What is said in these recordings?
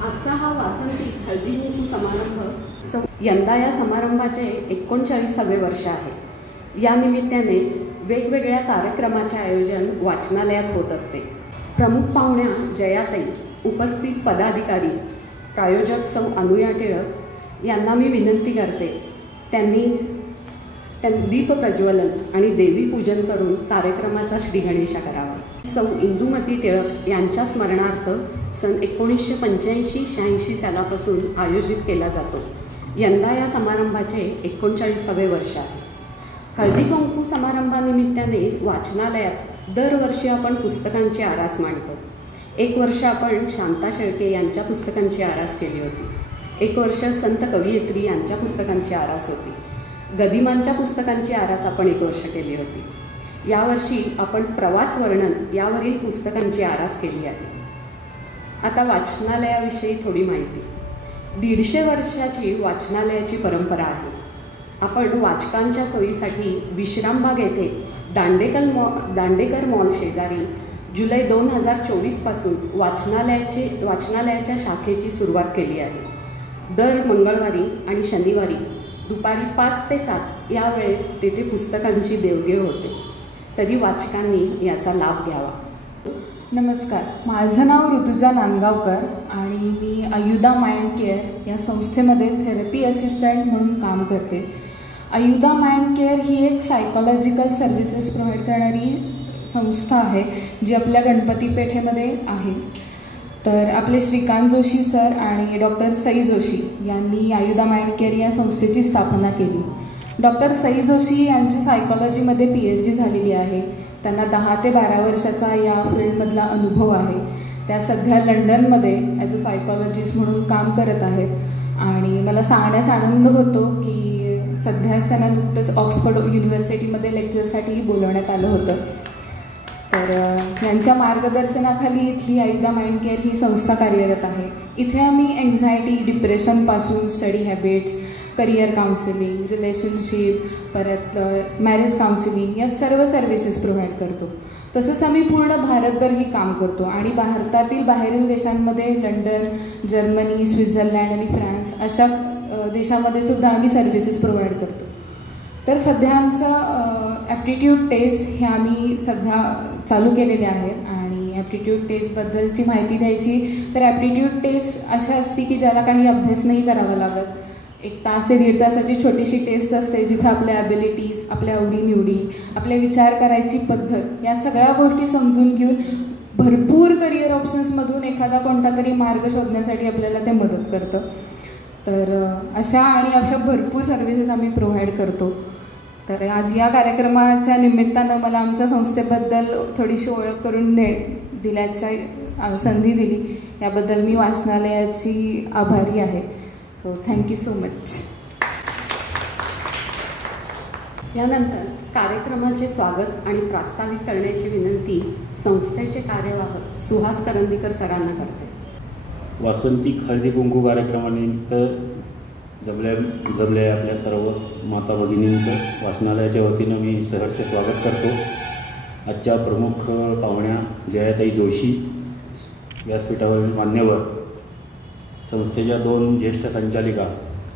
आजचा हा वासंती हळदी कुंकू समारंभ यंदा या समारंभाचे 39वे वर्ष आहे। या निमित्ताने वेगवेगळ्या कार्यक्रमाचे आयोजन वाचनालयात होत असते। प्रमुख पाहुण्या जयाताई, उपस्थित पदाधिकारी, प्रायोजक सौ अनुया टिळक यांना मी विनंती करते त्यांनी दीप प्रज्वलन आणि देवी पूजन करून कार्यक्रमाचा श्रीगणेशा करावा। सौ इंदुमती टिळक यांच्या स्मरणार्थ सन 1985-86 सालापासून आयोजित केला जातो। यंदा या समारंभाचे 39वे वर्ष आहे। हळदी कुंकू समारंभानिमित्ताने वाचनालयात दरवर्षी आपण पुस्तकांची आरास मांडतो। एक वर्ष आपण शांता शेळके यांच्या पुस्तकांची आरास केली होती। एक वर्ष संत कवयित्री यांच्या पुस्तकांची आरास होती। गदिमांच्या पुस्तकांची आरास आपण एक वर्ष केली होती। यावर्षी आपण प्रवास वर्णन यावरील पुस्तकांची आरास केली आहे। आता वाचनालयाविषयी थोडी माहिती। 150 वर्षाची वाचनालयाची परंपरा आहे। आपण वाचकांच्या सोयीसाठी विश्रामबाग येथे दांडेकर मॉल शेजारी जुलै 2024 पासून वाचनालयाच्या शाखेची सुरुवात केली आहे। दर मंगळवारी आणि शनिवारी दुपारी 5 ते 7 या वेळेत तेथे पुस्तकांची देवघेव होते, तरी वाचकांनी याचा लाभ घ्यावा। नमस्कार, माझं नाव ऋतुजा नांदगावकर आणि मी आयुधा माइंड केअर या संस्थेमध्ये थेरपी असिस्टंट म्हणून काम करते। आयुधा माइंड केअर ही एक सायकोलॉजिकल सर्व्हिसेस प्रोव्हाइड करणारी संस्था आहे जी आपल्या गणपती पेठेमध्ये आहे। तर आपले श्रीकांत जोशी सर आणि डॉक्टर सई जोशी यांनी आयुधा माइंड केअर या संस्थेची स्थापना केली। डॉक्टर सई जोशी यांची सायकोलॉजीमध्ये PhD झालेली आहे। त्यांना 10 ते 12 वर्षाचा या फील्डमधला अनुभव आहे। त्या सध्या लंडनमध्ये ॲज अ सायकोलॉजिस्ट म्हणून काम करत आहेत आणि मला सांगण्यास आनंद होतो की सध्याच त्यांना नुकतंच ऑक्सफर्ड युनिव्हर्सिटीमध्ये लेक्चरसाठीही बोलवण्यात आलं होतं। तर यांच्या मार्गदर्शनाखाली इथली आयुधा माइंड केअर ही संस्था कार्यरत आहे। इथे आम्ही एन्झायटी, डिप्रेशनपासून study habits, career counselling, relationship, परत मॅरेज काउन्सिलिंग या सर्व सर्व्हिसेस प्रोव्हाइड करतो। तसंच आम्ही पूर्ण भारतभरही काम करतो आणि भारतातील बाहेरील देशांमध्ये लंडन, जर्मनी, स्वित्झर्लंड आणि फ्रान्स अशा देशामध्ये सुद्धा आम्ही सर्व्हिसेस प्रोव्हाइड करतो। तर सध्या आमचं ॲप्टिट्यूड टेस्ट हे आम्ही सध्या चालू केलेले आहेत आणि ॲप्टिट्यूड टेस्टबद्दलची माहिती द्यायची तर ॲप्टिट्यूड टेस्ट अशा असते की ज्याला काही अभ्यास नाही करावा लागत। 1 तास ते 1.5 तासाची छोटीशी टेस्ट असते जिथं आपल्या ॲबिलिटीज, आपल्या आवडीनिवडी, आपले विचार करायची पद्धत या सगळ्या गोष्टी समजून घेऊन भरपूर करिअर ऑप्शन्समधून एखादा कोणता तरी मार्ग शोधण्यासाठी आपल्याला ते मदत करतं। तर अशा भरपूर सर्व्हिसेस आम्ही प्रोव्हाइड करतो। तर आज या कार्यक्रमाच्या निमित्तानं मला आमच्या संस्थेबद्दल थोडीशी ओळख करून दिल्याची संधी दिली याबद्दल मी वाचनालयाची आभारी आहे। So thank you so much. यानंतर कार्यक्रमाचे स्वागत आणि प्रास्ताविक करण्याची विनंती संस्थेचे कार्यवाह सुहास करंदीकर सरांना करते। वासंती हळदी कुंकू कार्यक्रमानिमित्त जमल्या आपल्या सर्व माता भगिनींचं वाचनालयाच्या वतीनं मी सहर्ष स्वागत करतो। आजच्या प्रमुख पाहुण्या जयाताई जोशी, व्यासपीठावरील मान्यवर, संस्थेच्या 2 ज्येष्ठ संचालिका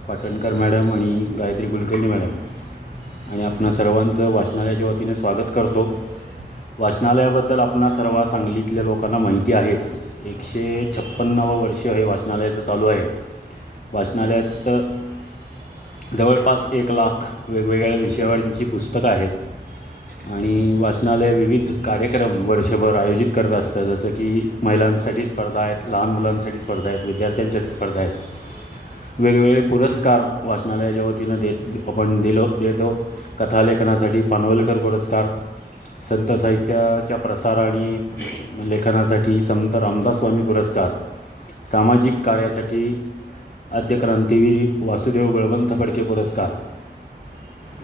पाटणकर मॅडम आणि गायत्री कुलकर्णी मॅडम आणि आपणा सर्वांचं वाचनालयाच्या वतीने स्वागत करतो। वाचनालयाबद्दल आपणा सर्व सांगलीतल्या लोकांना माहिती आहेच। 156वं वर्ष हे वाचनालयाचं चालू आहे। वाचनालयात जवळपास 1 लाख वेगवेगळ्या विषयांची पुस्तकं आहेत आणि वाचनालय विविध कार्यक्रम वर्षभर आयोजित करत असतं। जसं की महिलांसाठी स्पर्धा आहेत, लहान मुलांसाठी स्पर्धा आहेत, विद्यार्थ्यांसाठी स्पर्धा आहेत। वेगवेगळे पुरस्कार वाचनालयाच्या वतीनं देतो। कथालेखनासाठी पानवलकर पुरस्कार, संत साहित्याच्या प्रसार आणि लेखनासाठी संत रामदास स्वामी पुरस्कार, सामाजिक कार्यासाठी आद्य क्रांतीवीर वासुदेव बळवंत फडके पुरस्कार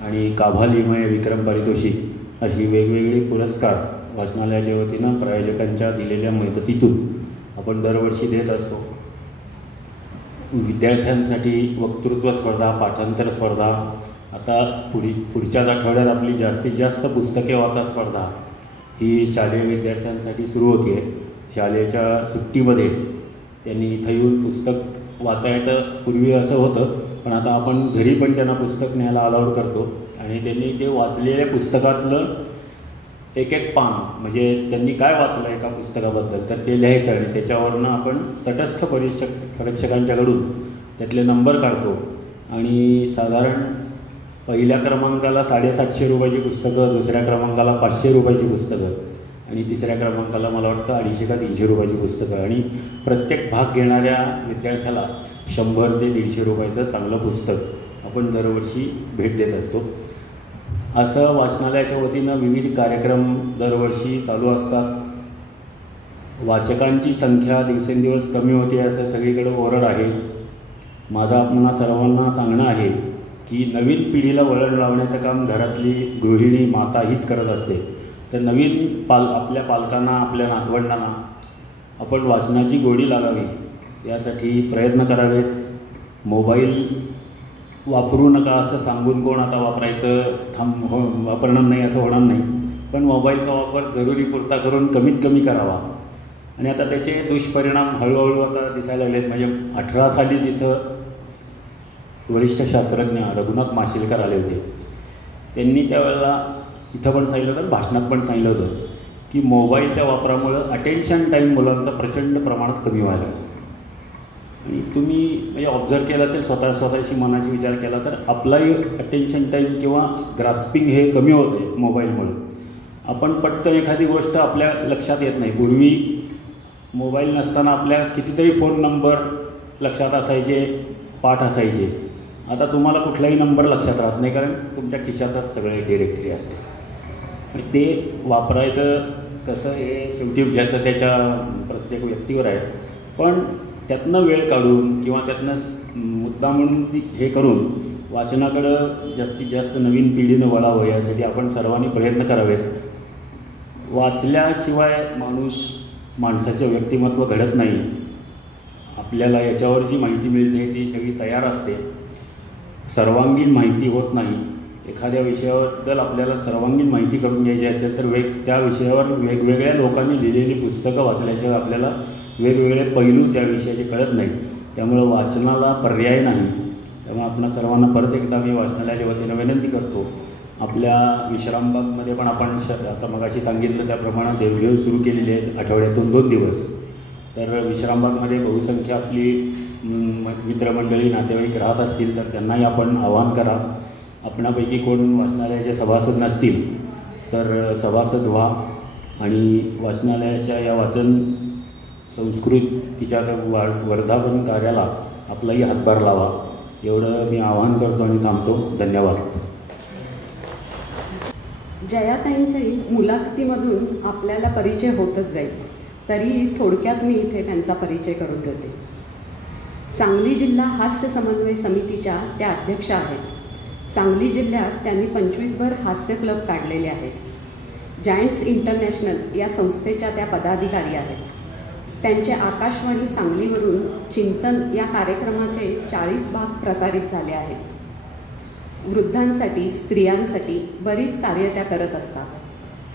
आणि काभालिमय विक्रम पारितोषिक अशी वेगवेगळे पुरस्कार वाचनालयाच्या वतीनं प्रायोजकांच्या दिलेल्या मदतीतून आपण दरवर्षी देत असतो। विद्यार्थ्यांसाठी वक्तृत्व स्पर्धा, पाठांतर स्पर्धा, आता पुढच्याच आठवड्यात आपली जास्तीत जास्त पुस्तके वाचा स्पर्धा ही शालेय विद्यार्थ्यांसाठी सुरू होते। शाळेच्या सुट्टीमध्ये त्यांनी इथं येऊन पुस्तक वाचायचं पूर्वी असं होतं, पण आता आपण घरी पण त्यांना पुस्तक न्यायला अलाउड करतो आणि त्यांनी ते वाचलेल्या पुस्तकातलं एक एक पान म्हणजे त्यांनी काय वाचलं एका पुस्तकाबद्दल तर ते लिहायचं आणि त्याच्यावरनं आपण तटस्थ परीक्षकांच्याकडून त्यातले नंबर काढतो आणि साधारण पहिल्या क्रमांकाला 750 रुपयाची पुस्तकं, दुसऱ्या क्रमांकाला 500 रुपयाची पुस्तकं आणि तिसऱ्या क्रमांकाला मला वाटतं 250 का 300 रुपयाची पुस्तकं आणि प्रत्येक भाग घेणाऱ्या विद्यार्थ्याला 100 ते 150 रुपयाचं चांगलं पुस्तक आपण दरवर्षी भेट देत असतो. असं वाचनालयाच्या वतीनं विविध कार्यक्रम दरवर्षी चालू असतात. वाचकांची संख्या दिवसेंदिवस कमी होते असं सगळीकडे ओरड आहे. माझं आपणाला सर्वांना सांगणं आहे की नवीन पिढीला वळण लावण्याचं काम घरातली गृहिणी माता हीच करत असते. तर नवीन आपल्या पालकांना, आपल्या नातवंडांना आपण वाचनाची गोडी लागावी यासाठी प्रयत्न करावेत. मोबाईल वापरू नका असं सांगून कोण आता वापरायचं वापरणार नाही असं होणार नाही, पण मोबाईलचा वापर जरुरीपुरता करून कमीत कमी करावा. आणि आता त्याचे दुष्परिणाम हळूहळू आता दिसायला लागलेत. म्हणजे 18 सालीच इथं वरिष्ठ शास्त्रज्ञ रघुनाथ माशेलकर आले होते. त्यांनी त्यावेळेला इथं पण सांगितलं होतं, भाषणात पण सांगितलं होतं की मोबाईलच्या वापरामुळं अटेन्शन टाईम मुलांचा प्रचंड प्रमाणात कमी व्हायला लागला. आणि तुम्ही म्हणजे ऑब्झर्व केलं असेल स्वतःशी मनाची विचार केला तर आपलाही अटेन्शन टाईम किंवा ग्रास्पिंग हे कमी होते मोबाईलमुळं. आपण पटकन एखादी गोष्ट आपल्या लक्षात येत नाही. पूर्वी मोबाईल नसताना आपल्या कितीतरी फोन नंबर लक्षात असायचे, पाठ असायचे. आता तुम्हाला कुठलाही नंबर लक्षात राहत नाही कारण तुमच्या खिशातच सगळे डिरेक्टरी असते. आणि ते वापरायचं कसं हे शेवटी ज्याचं त्याच्या प्रत्येक व्यक्तीवर आहे. पण त्यातनं वेळ काढून किंवा त्यातनं मुद्दा म्हणून हे करून वाचनाकडं जास्तीत जास्त नवीन पिढीनं वळावं यासाठी आपण सर्वांनी प्रयत्न करावेत. वाचल्याशिवाय माणसाचं व्यक्तिमत्व घडत नाही. आपल्याला याच्यावर जी माहिती मिळते ती सगळी तयार असते. सर्वांगीण माहिती होत नाही. एखाद्या विषयाबद्दल आपल्याला सर्वांगीण माहिती करून घ्यायची असेल तर त्या विषयावर वेगवेगळ्या लोकांनी लिहिलेली पुस्तकं वाचल्याशिवाय आपल्याला वेगवेगळे पैलू त्या विषयाचे कळत नाही. त्यामुळं वाचनाला पर्याय नाही. त्यामुळे आपण सर्वांना परत एकदा मी वाचनालयाच्या वतीनं विनंती करतो. आपल्या विश्रामबागमध्ये पण आपण आता मगाशी सांगितलं त्याप्रमाणे देवघेव सुरू केलेली आहेत आठवड्यातून 2 दिवस. तर विश्रामबागमध्ये बहुसंख्य आपली मित्रमंडळी नातेवाईक राहत असतील तर त्यांनाही आपण आवाहन करा. आपणापैकी कोण वाचनालयाचे सभासद नसतील तर सभासद व्हा आणि वाचनालयाच्या या वाचन संस्कृतीच्या वर्धापन कार्याला आपलाही हातभार लावा एवढं मी आवाहन करतो आणि थांबतो. धन्यवाद. जयाताईंच्याही मुलाखतीमधून आपल्याला परिचय होतच जाईल, तरी थोडक्यात मी इथे त्यांचा परिचय करून ठेवते. सांगली जिल्हा हास्य समन्वय समितीच्या त्या अध्यक्ष आहेत. सांगली जिल्ह्यात त्यांनी 25 हास्य क्लब काढलेले आहेत. जायंट्स इंटरनॅशनल या संस्थेच्या त्या पदाधिकारी आहेत. त्यांचे आकाशवाणी सांगलीवरून चिंतन या कार्यक्रमाचे 40 भाग प्रसारित झाले आहेत. वृद्धांसाठी, स्त्रियांसाठी बरीच कार्य त्या करत असतात.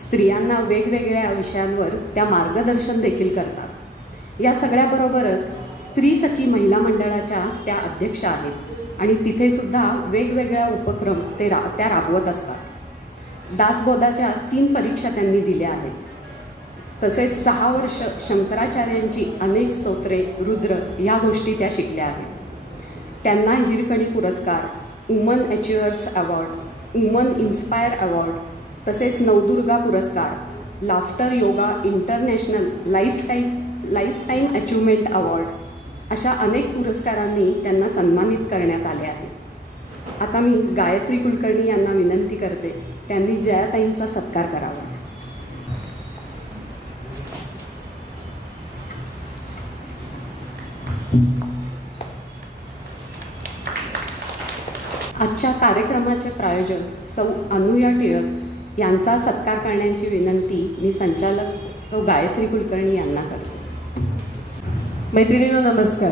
स्त्रियांना वेगवेगळ्या विषयांवर त्या मार्गदर्शन देखील करतात. या सगळ्याबरोबरच स्त्री सखी महिला मंडळाच्या त्या अध्यक्ष आहेत आणि तिथेसुद्धा वेगवेगळ्या उपक्रम त्या राबवत असतात. दासबोधाच्या 3 परीक्षा त्यांनी दिल्या आहेत. तसेच 6 वर्ष शंकराचार्यांची अनेक स्तोत्रे, रुद्र या गोष्टी त्या शिकल्या आहेत. त्यांना हिरकणी पुरस्कार, woman achievers award, woman inspire award, तसेच नवदुर्गा पुरस्कार, laughter yoga international lifetime achievement award अशा अनेक पुरस्कारांनी त्यांना सन्मानित करण्यात आले आहे. आता मी गायत्री कुलकर्णी यांना विनंती करते त्यांनी जयाताईंचा सत्कार करावा. आजच्या कार्यक्रमाचे प्रायोजक सौ अनुया टिळक यांचा सत्कार करण्याची विनंती मी संचालक सौ गायत्री कुलकर्णी यांना करते. मैत्रिणींनो नमस्कार.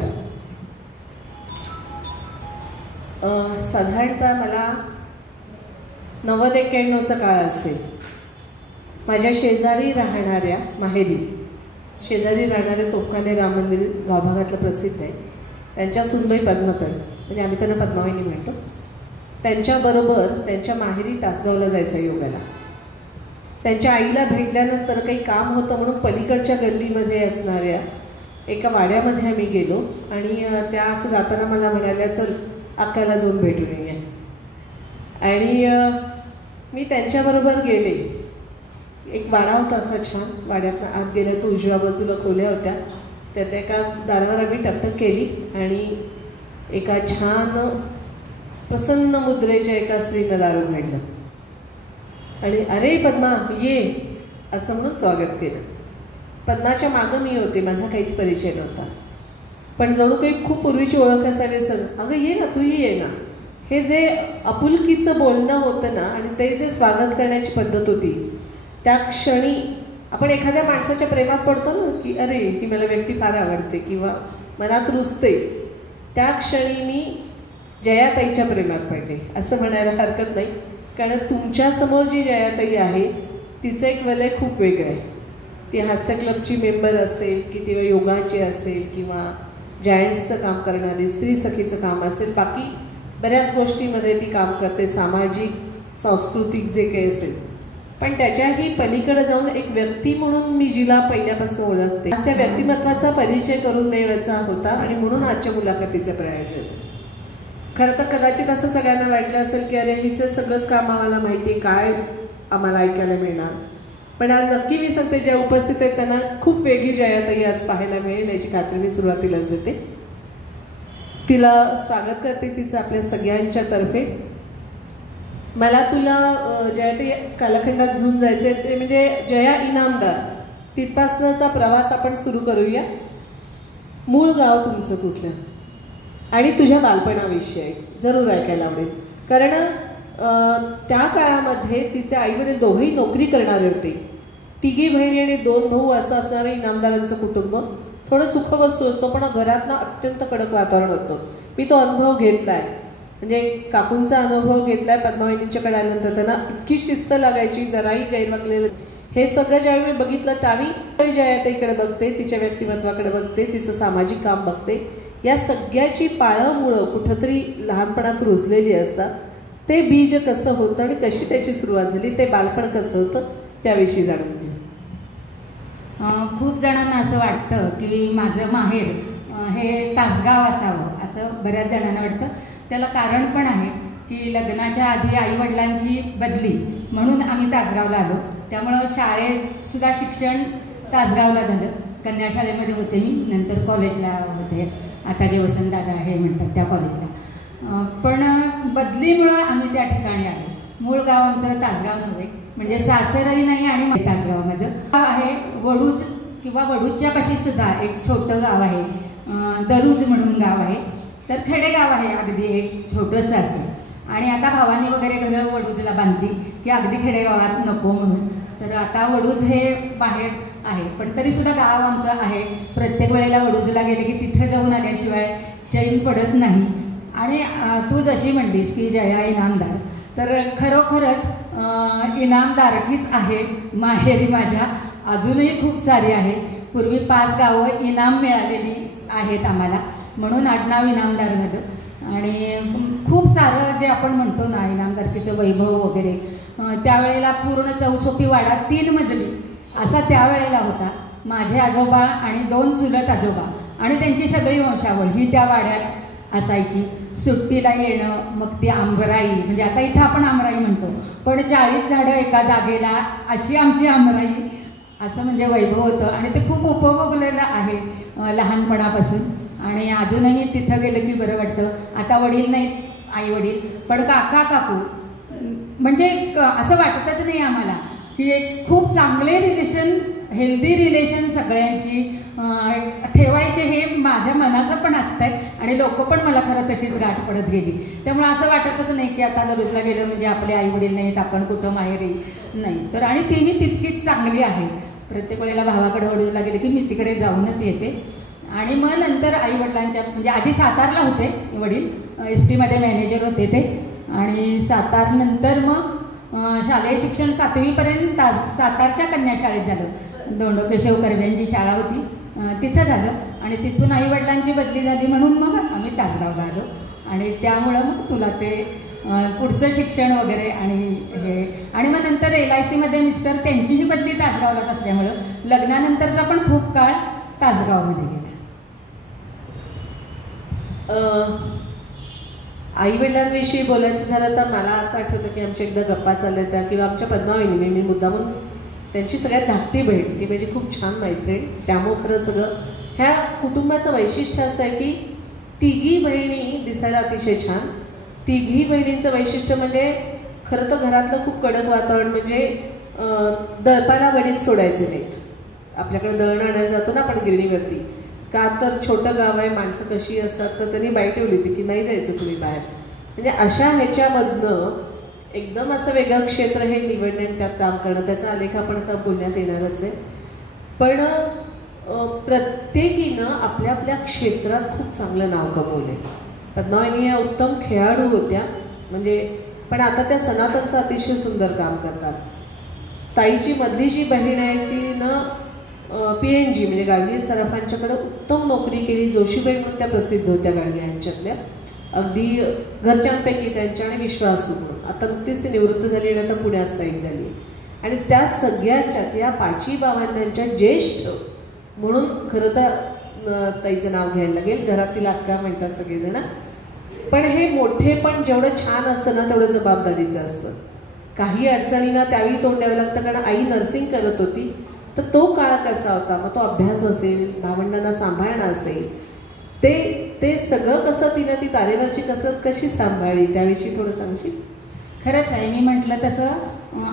साधारणतः मला 90-91चा काळ असेल. माझ्या शेजारी राहणाऱ्या माहेरी शेजारी राहणारे तोफखाने राम मंदिर गावभागातलं प्रसिद्ध आहे. त्यांच्या सुनबाई पद्माताई, म्हणजे आम्ही त्यांना पद्मावाहिनी म्हणतो, त्यांच्याबरोबर त्यांच्या माहेरी तासगावला जायचं योगाला. त्यांच्या आईला भेटल्यानंतर काही काम होतं म्हणून पलीकडच्या गल्लीमध्ये असणाऱ्या एका वाड्यामध्ये आम्ही गेलो आणि त्या असं जाताना मला म्हणाल्या, चल अक्काला जाऊन भेटून येऊया. आणि मी त्यांच्याबरोबर गेले. एक वाडा होता असा छान, वाड्यात आत गेल्या तो उजव्या बाजूला खोल्या होत्या, त्यात एका दारावर आम्ही टकटक केली आणि एका छान प्रसन्न मुद्रेच्या एका स्त्रीनं दार उघडलं आणि अरे पद्मा ये असं म्हणून स्वागत केलं. पद्माच्या मागं मी होते, माझा काहीच परिचय नव्हता, पण जणू काही खूप पूर्वीची ओळख असावी असं, अगं ये ना, तूही ये ना, हे जे आपुलकीचं बोलणं होतं ना आणि ते जे स्वागत करण्याची पद्धत होती, त्या क्षणी आपण एखाद्या माणसाच्या प्रेमात पडतो ना की अरे ही मला व्यक्ती फार आवडते किंवा मनात रुजते, त्या क्षणी मी जयाताईच्या प्रेमात पडले असं म्हणायला हरकत नाही. कारण तुमच्यासमोर जी जयाताई आहे तिचं एक वलय खूप वेगळं आहे. ती हास्य क्लबची मेंबर असेल की ती योगाची असेल किंवा जायंट्सचं काम करणारी, स्त्री सखीचं काम असेल, बाकी बऱ्याच गोष्टीमध्ये ती काम करते, सामाजिक सांस्कृतिक जे काही असेल. पण त्याच्याही पलीकडे जाऊन एक व्यक्ती म्हणून मी जिला पहिल्यापासून ओळखते, त्या व्यक्तिमत्वाचा परिचय करून द्यायचा होता आणि म्हणून आजच्या मुलाखतीचं प्रयोजन. खरं तर कदाचित असं सगळ्यांना वाटलं असेल की अरे हिचं सगळंच काम आम्हाला माहिती आहे, काय आम्हाला ऐकायला मिळणार. पण आज नक्की मी सांगते, ज्या उपस्थित आहेत त्यांना खूप वेगळी जयाताई आज पाहायला मिळेल याची खात्री मी सुरुवातीलाच देते. तिला स्वागत करते तिचं आपल्या सगळ्यांच्या तर्फे. मला तुला जयाताई कालखंडात घेऊन जायचं आहे, ते म्हणजे जया इनामदार, तिथपासनचा प्रवास आपण सुरू करूया. मूळ गाव तुमचं कुठलं आणि तुझ्या बालपणाविषयी जरूर ऐकायला आवडेल. कारण त्या काळामध्ये तिचे आईवडील दोघंही नोकरी करणारे होते. तिघी बहिणी आणि 2 भाऊ असं असणारं इनामदारांचं कुटुंब थोडं सुखवस्तू होतं, पण घरात ना अत्यंत कडक वातावरण होतं. मी तो अनुभव घेतला आहे, म्हणजे काकूंचा अनुभव घेतला आहे. पद्मावहिनींच्याकडे आल्यानंतर त्यांना इतकी शिस्त लागायची, जराही गैरवागलेलं. हे सगळं ज्यावेळी मी बघितलं त्यावेळी जयाताईकडे बघते, तिच्या व्यक्तिमत्वाकडे बघते, तिचं सामाजिक काम बघते. या सगळ्याची पाळंमुळं कुठंतरी लहानपणात रुजलेली असतात. ते बीज कसं होतं आणि कशी त्याची सुरुवात झाली, ते बालपण कसं होतं त्याविषयी जाणून घेऊ. खूप जणांना असं वाटतं की माझं माहेर हे तासगाव असावं, असं बऱ्याच जणांना वाटतं. त्याला कारण पण आहे की लग्नाच्या आधी आईवडिलांची बदली म्हणून आम्ही तासगावला आलो. त्यामुळं शाळेतसुद्धा शिक्षण तासगावला झालं. कन्याशाळेमध्ये होते मी, नंतर कॉलेजला होते, आता जे वसंतदादा हे म्हणतात त्या कॉलेजला. पण बदलीमुळं आम्ही त्या ठिकाणी आलो. मूळ गाव आमचं तासगाव नव्हे, म्हणजे सासरही नाही आणि तासगाव माझं गाव आहे. वडूज किंवा वडूजच्या पाशी सुद्धा एक छोटं गाव आहे, दरूज म्हणून गाव आहे. तर खेडेगाव आहे अगदी एक छोटंसं असं. आणि आता भावानी वगैरे घरं वडूजला बांधली की अगदी खेडेगावात नको म्हणून, तर आता वडूज हे बाहेर आहे. पण तरीसुद्धा गाव आमचं आहे. प्रत्येक वेळेला वडूजला गेले की तिथे जाऊन आल्याशिवाय चैन पडत नाही. आणि तू जशी म्हणलीस की जया इनामदार, तर खरोखरच इनामदारकीच आहे माहेरी माझ्या. अजूनही खूप सारी आहे. पूर्वी 5 गावं इनाम मिळालेली आहेत आम्हाला, म्हणून आडनाव इनामदार झालं. आणि खूप सारं जे आपण म्हणतो ना इनामदारकीचं वैभव वगैरे, त्यावेळेला पूर्ण चौसोपी वाडा 3 मजली असा त्यावेळेला होता. माझे आजोबा आणि 2 चुलत आजोबा आणि त्यांची सगळी वंशावळ ही त्या वाड्यात असायची. सुट्टीला येणं, मग ती आंबराई, म्हणजे आता इथं आपण आंबराई म्हणतो, पण 40 झाडं एका जागेला अशी आमची आंबराई, असं म्हणजे वैभव होतं. आणि ते खूप उपभोगलेलं आहे लहानपणापासून. आणि अजूनही तिथं गेलं की बरं वाटतं. आता वडील नाहीत, आई वडील, पण काका काकू, म्हणजे असं वाटतच नाही आम्हाला की एक खूप चांगले रिलेशन, हेल्दी रिलेशन सगळ्यांशी ठेवायचे हे माझ्या मनाचं पण असतंय. आणि लोक पण मला खरं तशीच गाठ पडत गेली. त्यामुळे असं वाटतच नाही की आता दररोजला गेलं म्हणजे आपले आई वडील नाहीत, आपण कुठं माहेरी नाही. तर आणि तीही तितकीच चांगली आहे. प्रत्येक वेळेला भावाकडे वडीलला गेले की मी तिकडे जाऊनच येते. आणि मग नंतर आईवडिलांच्या, म्हणजे आधी सातारला होते वडील, STमध्ये मॅनेजर होते ते. आणि सातारनंतर मग शालेय शिक्षण 7वीपर्यंत सातारच्या कन्या शाळेत झालं. दोंडो केशव कर्वे यांची शाळा होती, तिथं झालं. आणि तिथून आईवडिलांची बदली झाली म्हणून मग आम्ही तासगावला आलो. आणि त्यामुळं मग तुला ते पुढचं शिक्षण वगैरे आणि हे, आणि मग नंतर LICमध्ये मिस्टर, त्यांचीही बदली तासगावलाच असल्यामुळं लग्नानंतरचा पण खूप काळ तासगावमध्ये गेला. आईवडिलांविषयी बोलायचं झालं तर मला असं आठवतं की आमच्या एकदा गप्पा चालल्या त्या, किंवा आमच्या पद्मावणी, मी मुद्दामून त्यांची सगळ्यात धाकटी बहीण, ती माझी खूप छान मैत्रीण. त्यामुळं खरं सगळं ह्या कुटुंबाचं वैशिष्ट्य असं आहे की तिघी बहिणी दिसायला अतिशय छान. तिघी बहिणींचं वैशिष्ट्य म्हणजे खरं तर घरातलं खूप कडक वातावरण, म्हणजे दळपाला वडील सोडायचे नाहीत. आपल्याकडे दळण आणायला जातो ना आपण गिरणीवरती, का तर छोटं गाव आहे, माणसं कशी असतात, तर त्यांनी बाई ठेवली होती की नाही जायचं तुम्ही बाहेर. म्हणजे अशा ह्याच्यामधनं एकदम असं वेगळं क्षेत्र हे निवडणे, त्यात काम करणं, त्याचा आलेख आपण आता बोलण्यात येणारच आहे. पण प्रत्येकीनं आपल्या आपल्या क्षेत्रात खूप चांगलं नाव कमवलं. पद्मावणी या उत्तम खेळाडू होत्या, म्हणजे पण आता त्या सनातनचं अतिशय सुंदर काम करतात. ताईची मधली जी बहीण आहे तिनं PNG म्हणजे गाडगे सराफांच्याकडे उत्तम नोकरी केली. जोशीबाई म्हणून त्या प्रसिद्ध होत्या गाडगे यांच्यातल्या, अगदी घरच्यांपैकी त्यांच्या, आणि विश्वासू म्हणून. आता नुकतीच ती निवृत्त झाली आणि आता पुण्यात स्थायिक झाली. आणि त्या सगळ्यांच्यात या पाची बावन्नांच्या ज्येष्ठ म्हणून खरं तर ताईचं नाव घ्यायला लागेल. घरात तिला अक्का म्हणतात सगळेजण. पण हे मोठे पण जेवढं छान असतं ना तेवढं जबाबदारीचं असतं. काही अडचणींना त्यावेळी तोंड द्यावं लागतं, कारण आई नर्सिंग करत होती. तर तो काळ कसा होता, मग तो अभ्यास असेल, भावंडांना सांभाळणं असेल, ते सगळं कसं तिनं ती तारेवरची कसरत कशी सांभाळली, त्याविषयी थोडं सांगशील? खरंच आहे, मी म्हटलं तसं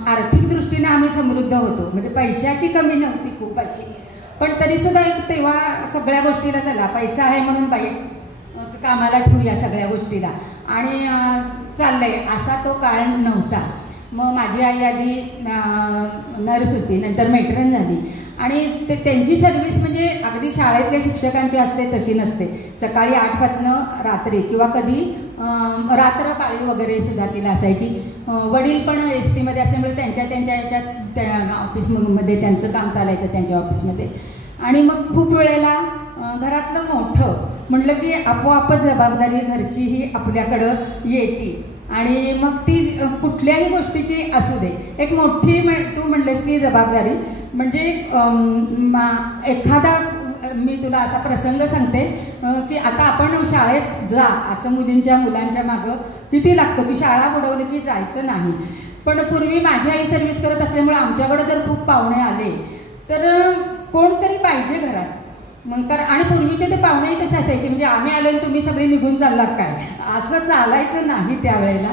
आर्थिक दृष्टीने आम्ही समृद्ध होतो, म्हणजे पैशाची कमी नव्हती खूप अशी. पण तरीसुद्धा एक तेव्हा सगळ्या गोष्टीला चला पैसा आहे म्हणून बाई कामाला ठेवूया सगळ्या गोष्टीला, आणि चाललंय असा तो काळ नव्हता. मग माझी आई आधी नर्स होती, नंतर मेट्रन झाली. आणि त्यांची सर्व्हिस म्हणजे अगदी शाळेतल्या शिक्षकांची असते तशी नसते. सकाळी 8 रात्री, किंवा कधी रात्र पाळी वगैरे सुद्धा तिला असायची. वडील पण STमध्ये असल्यामुळे त्यांच्या ह्याच्यात ऑफिसमध्ये त्यांचं काम चालायचं त्यांच्या ऑफिसमध्ये. आणि मग खूप वेळेला घरातलं मोठं म्हटलं की आपोआपच जबाबदारी घरची ही आपल्याकडं येते. आणि मग ती कुठल्याही गोष्टीची असू दे, एक मोठी तू म्हणलेस की जबाबदारी म्हणजे एखादा, मी तुला असा प्रसंग सांगते की आता आपण शाळेत जा असं मुलांच्या मागं किती लागतं की शाळा बुडवली की जायचं नाही. पण पूर्वी माझी आई सर्व्हिस करत असल्यामुळे आमच्याकडे जर खूप पाहुणे आले तर कोणतरी पाहिजे घरात. मग आणि पूर्वीचे ते पाहुणेही कसे असायचे, म्हणजे आम्ही आलो तुम्ही सगळे निघून चाललात काय, असं चालायचं नाही त्यावेळेला.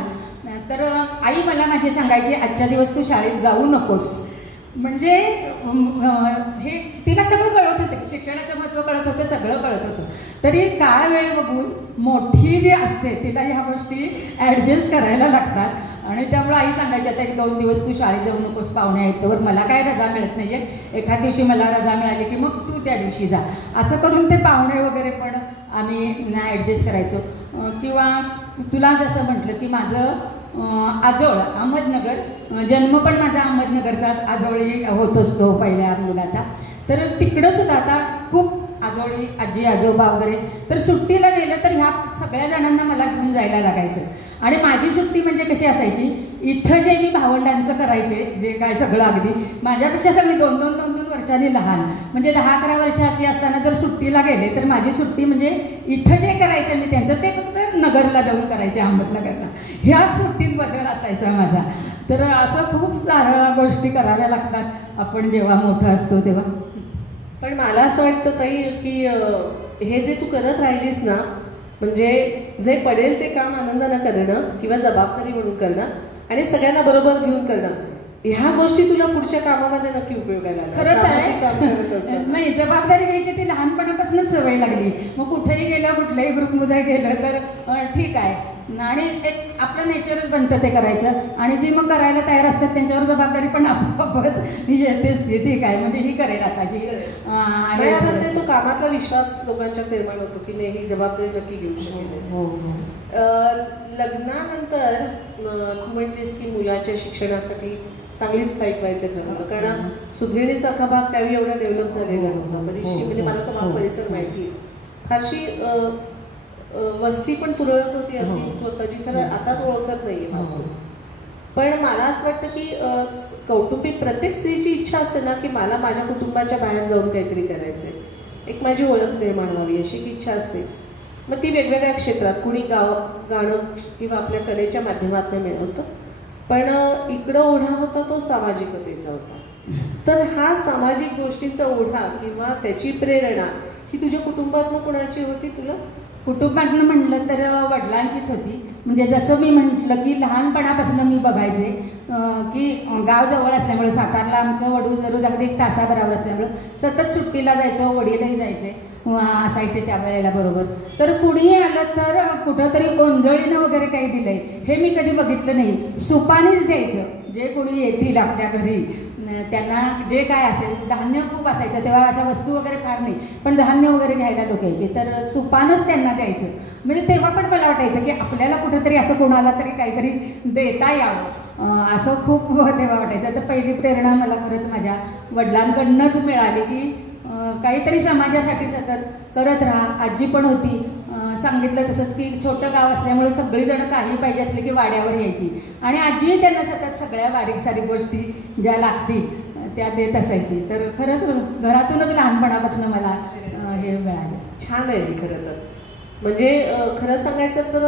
तर आई मला माझी सांगायची आजच्या दिवस तू शाळेत जाऊ नकोस. म्हणजे हे तिला सगळं कळत होतं, शिक्षणाचं महत्त्व कळत होतं, सगळं कळत होतं. तरी काळ वेळ बघून मोठी जी असते तिला ह्या गोष्टी ॲडजस्ट करायला लागतात. आणि त्यामुळे आई सांगायची आता 1-2 दिवस तू शाळेत जाऊ नकोस, पाहुणे आहेत तर मला काय रजा मिळत नाही आहे, एखाद दिवशी मला रजा मिळाली की मग तू त्या दिवशी जा. असं करून ते पाहुणे वगैरे पण आम्ही ॲडजस्ट करायचो. किंवा तुला जसं म्हटलं की माझं आजोळ अहमदनगर, जन्म पण माझा अहमदनगरचा, आजोळी होत असतो पहिल्या मुलाचा. तर तिकडं सुद्धा आता खूप आजोळी आजी आजोबा वगैरे, तर सुट्टीला गेलं तर ह्या सगळ्या जणांना मला घेऊन जायला लागायचं. आणि माझी सुट्टी म्हणजे कशी असायची, इथं जे मी भावंडांचं करायचे जे काय सगळं अगदी माझ्यापेक्षा सगळी 2-2 वर्षांनी लहान, म्हणजे 10-11 वर्षाची असताना जर सुट्टीला गेले तर माझी सुट्टी म्हणजे इथं जे करायचं मी त्यांचं ते फक्त नगरला जाऊन करायचे, अहमदनगरला. ह्याच सुट्टीत बदल असायचा माझा. तर असं खूप साऱ्या गोष्टी कराव्या लागतात आपण जेव्हा मोठं असतो तेव्हा. पण मला असं वाटतं ताई की हे जे तू करत राहिलीस ना, म्हणजे जे पडेल ते काम आनंदानं करणं किंवा जबाबदारी म्हणून करणं आणि सगळ्यांना बरोबर घेऊन करणं, ह्या गोष्टी तुला पुढच्या कामामध्ये नक्की उपयोगाला खरंच आहे. नाही, जबाबदारी घ्यायची ती लहानपणापासूनच सवय लागली. मग कुठेही गेलं, कुठल्याही ग्रुपमध्ये गेलं तर ठीक आहे, आणि एक आपलं नेचरच बनतं ते करायचं. आणि जी मग करायला तयार असतात त्यांच्यावर जबाबदारी पण आपोआपच येतेच. ठीक आहे म्हणजे ही करेल आता ही आहे. तो कामातला विश्वास लोकांच्यात निर्माण होतो की नाही ही जबाबदारी नक्की घेऊ शकेल. हो. लग्नानंतर तू म्हणतेस की मुलाच्या शिक्षणासाठी चांगली स्थायिक व्हायचं ठरवलं, कारण सुदगिरणीसारखा भाग त्यावेळी एवढा डेव्हलप झालेला नव्हता. बरीचशी म्हणजे मला तो भाग परिसर माहिती आहे. फारशी वस्ती पण तुरळक होती अगदी. तू आता जिथं आता तो ओळखत नाहीये भाग. पण मला असं वाटतं की कौटुंबिक प्रत्येक स्त्रीची इच्छा असते ना की मला माझ्या कुटुंबाच्या बाहेर जाऊन काहीतरी करायचंय, एक माझी ओळख निर्माण व्हावी अशी एक इच्छा असते. मग ती वेगवेगळ्या क्षेत्रात कुणी गाणं किंवा आपल्या कलेच्या माध्यमातून मिळवतं, पण इकडं ओढा होता तो सामाजिकतेचा होता. तर हा सामाजिक गोष्टींचा ओढा किंवा त्याची प्रेरणा ही तुझ्या कुटुंबातनं कुणाची होती? तुला कुटुंबातनं म्हटलं तर वडिलांचीच होती. म्हणजे जसं मी म्हटलं की लहानपणापासून मी बघायचे की गाव जवळ असल्यामुळे सातारला आमचं वडूळ जरूर अगदी 1 तासाबरोबर असल्यामुळं सतत सुट्टीला जायचं, वडीलही जायचे असायचे त्या वेळेला बरोबर. तर कुणीही आलं तर कुठंतरी ओंजळीनं वगैरे काही दिलंय हे मी कधी बघितलं नाही. सुपानीच द्यायचं जे कोणी येतील आपल्या घरी त्यांना जे काय असेल. धान्य खूप असायचं तेव्हा, अशा वस्तू वगैरे फार नाही, पण धान्य वगैरे घ्यायला लोक यायचे तर सुपानच त्यांना द्यायचं. म्हणजे तेव्हा पण मला वाटायचं की आपल्याला कुठंतरी असं कोणाला तरी काहीतरी देता यावं असं खूप तेव्हा वाटायचं. तर पहिली प्रेरणा मला खरंच माझ्या वडिलांकडनंच मिळाली की काहीतरी समाजासाठी सतत करत राहा. आजी पण होती, सांगितलं तसंच की छोटं गाव असल्यामुळे सगळीजण काही पाहिजे असले की वाड्यावर यायची आणि आजीही त्यांना सतत सगळ्या बारीक सारीक गोष्टी ज्या लागतील त्या देत असायची. तर खरंच घरातूनच लहानपणापासून मला हे मिळालं. छान आहे खरं तर. म्हणजे खरं सांगायचं तर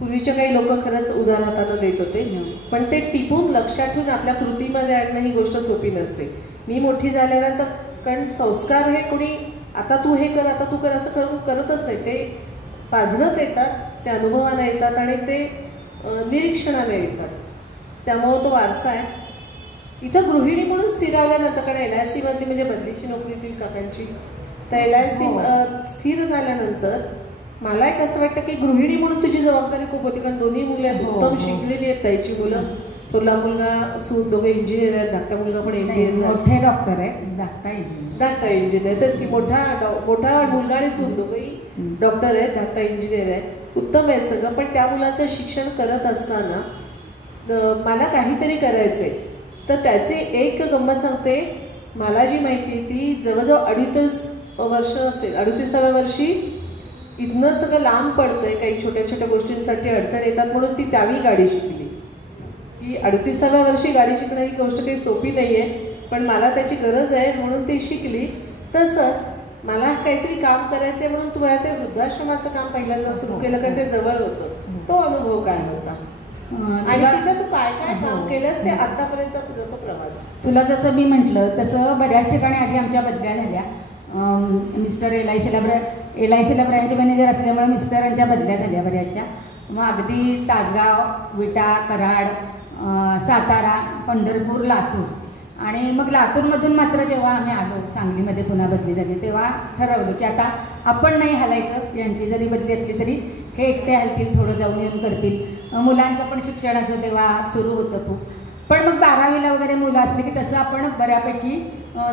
पूर्वीचे काही लोक खरंच उधार हातानं देत होते, पण ते टिपून लक्षात ठेवून आपल्या कृतीमध्ये आणणं ही गोष्ट सोपी नसते. मी मोठी झाल्यानंतर, कारण संस्कार हे कोणी आता तू हे कर आता तू कर असं करून करतच नाही. ते पाझरत येतात, ते अनुभवाला येतात आणि ते निरीक्षणाला येतात. त्यामुळं तो वारसा आहे. इथं गृहिणी म्हणून स्थिरावल्यानंतर, कारण LIC मध्ये म्हणजे बदलीची नोकरी ती काकांची, तर LIC स्थिर झाल्यानंतर मला एक असं वाटतं की गृहिणी म्हणून तुझी जबाबदारी खूप होती, कारण दोन्ही मुलं आहेत, उत्तम शिकलेली आहेत ताईची मुलं. थोरला मुलगा सून दोघे इंजिनियर आहेत, धाकटा मुलगा पण MBA मोठे डॉक्टर आहे, धाकटा इंजिनियर. तेच की मोठा मुलगा आणि सून दोघेही डॉक्टर आहेत, धाकटा इंजिनियर आहे. उत्तम आहे सगळं. पण त्या मुलाचं शिक्षण करत असताना मला काहीतरी करायचंय. तर त्याचे एक गंमत सांगते. मला जी माहिती ती जवळजवळ 38 वर्ष असेल, 38व्या वर्षी इथनं सगळं लांब पडतंय, काही छोट्या छोट्या गोष्टींसाठी अडचण येतात म्हणून ती त्यावेळी गाडी शिकली. की 38व्या वर्षी गाडी शिकणं ही गोष्ट काही सोपी नाही आहे, पण मला त्याची गरज आहे म्हणून ती शिकली. तसंच मला काहीतरी काम करायचं आहे म्हणून तुम्हाला ते वृद्धाश्रमाचं काम पहिल्यांदा सुरू केलं, कारण ते जवळ होतं. तो अनुभव काय होता आणि तिथं तू काय काय काम केलंस ते आतापर्यंतचा तुझा तो प्रवास? तुला जसं मी म्हटलं तसं बऱ्याच ठिकाणी आधी आमच्या बदल्या झाल्या. मिस्टर LICला ब्रँच मॅनेजर असल्यामुळे मिस्टरांच्या बदल्या झाल्या बऱ्याचशा. मग अगदी तासगाव, विटा, कराड, सातारा, पंढरपूर, लातूर आणि मग लातूरमधून मात्र जेव्हा आम्ही आलो सांगलीमध्ये पुन्हा बदली झाली तेव्हा ठरवलं की आता आपण नाही हलायचं. यांची जरी बदली असली तरी हे एकटे हलतील, थोडं जाऊन येऊन करतील. मुलांचं पण शिक्षणाचं तेव्हा सुरू होतं खूप. पण मग 12वीला वगैरे मुलं असली की तसं आपण बऱ्यापैकी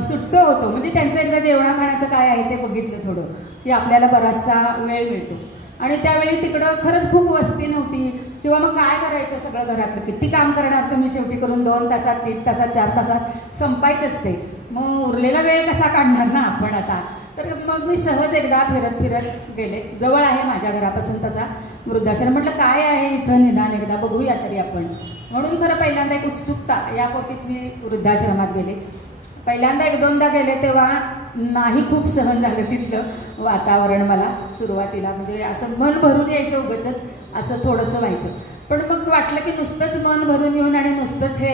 सुट्टो होतो. म्हणजे त्यांचं एकदा जेवणा खाण्याचं काय आहे ते बघितलं थोडं की आपल्याला बराचसा वेळ मिळतो. आणि त्यावेळी तिकडं खरंच खूप वस्ती नव्हती किंवा मग काय करायचं सगळं घरातलं किती काम करणार तुम्ही शेवटी करून 2 तासात 3 तासात 4 तासात संपायचंच ते. मग उरलेला वेळ कसा काढणार ना आपण आता. तर मग मी सहज एकदा फिरत गेले. जवळ आहे माझ्या घरापासून तसा वृद्धाश्रम. म्हटलं काय आहे इथं निदान एकदा बघूया तरी आपण. म्हणून खरं पहिल्यांदा एक उत्सुकता या पोटीच मी वृद्धाश्रमात गेले. पहिल्यांदा 1-2दा गेले तेव्हा नाही खूप सहन झालं तिथलं वातावरण मला सुरुवातीला. म्हणजे असं मन भरून यायचं उगाचच असं थोडंसं व्हायचं. पण मग वाटलं की नुसतंच मन भरून येऊन आणि नुसतंच हे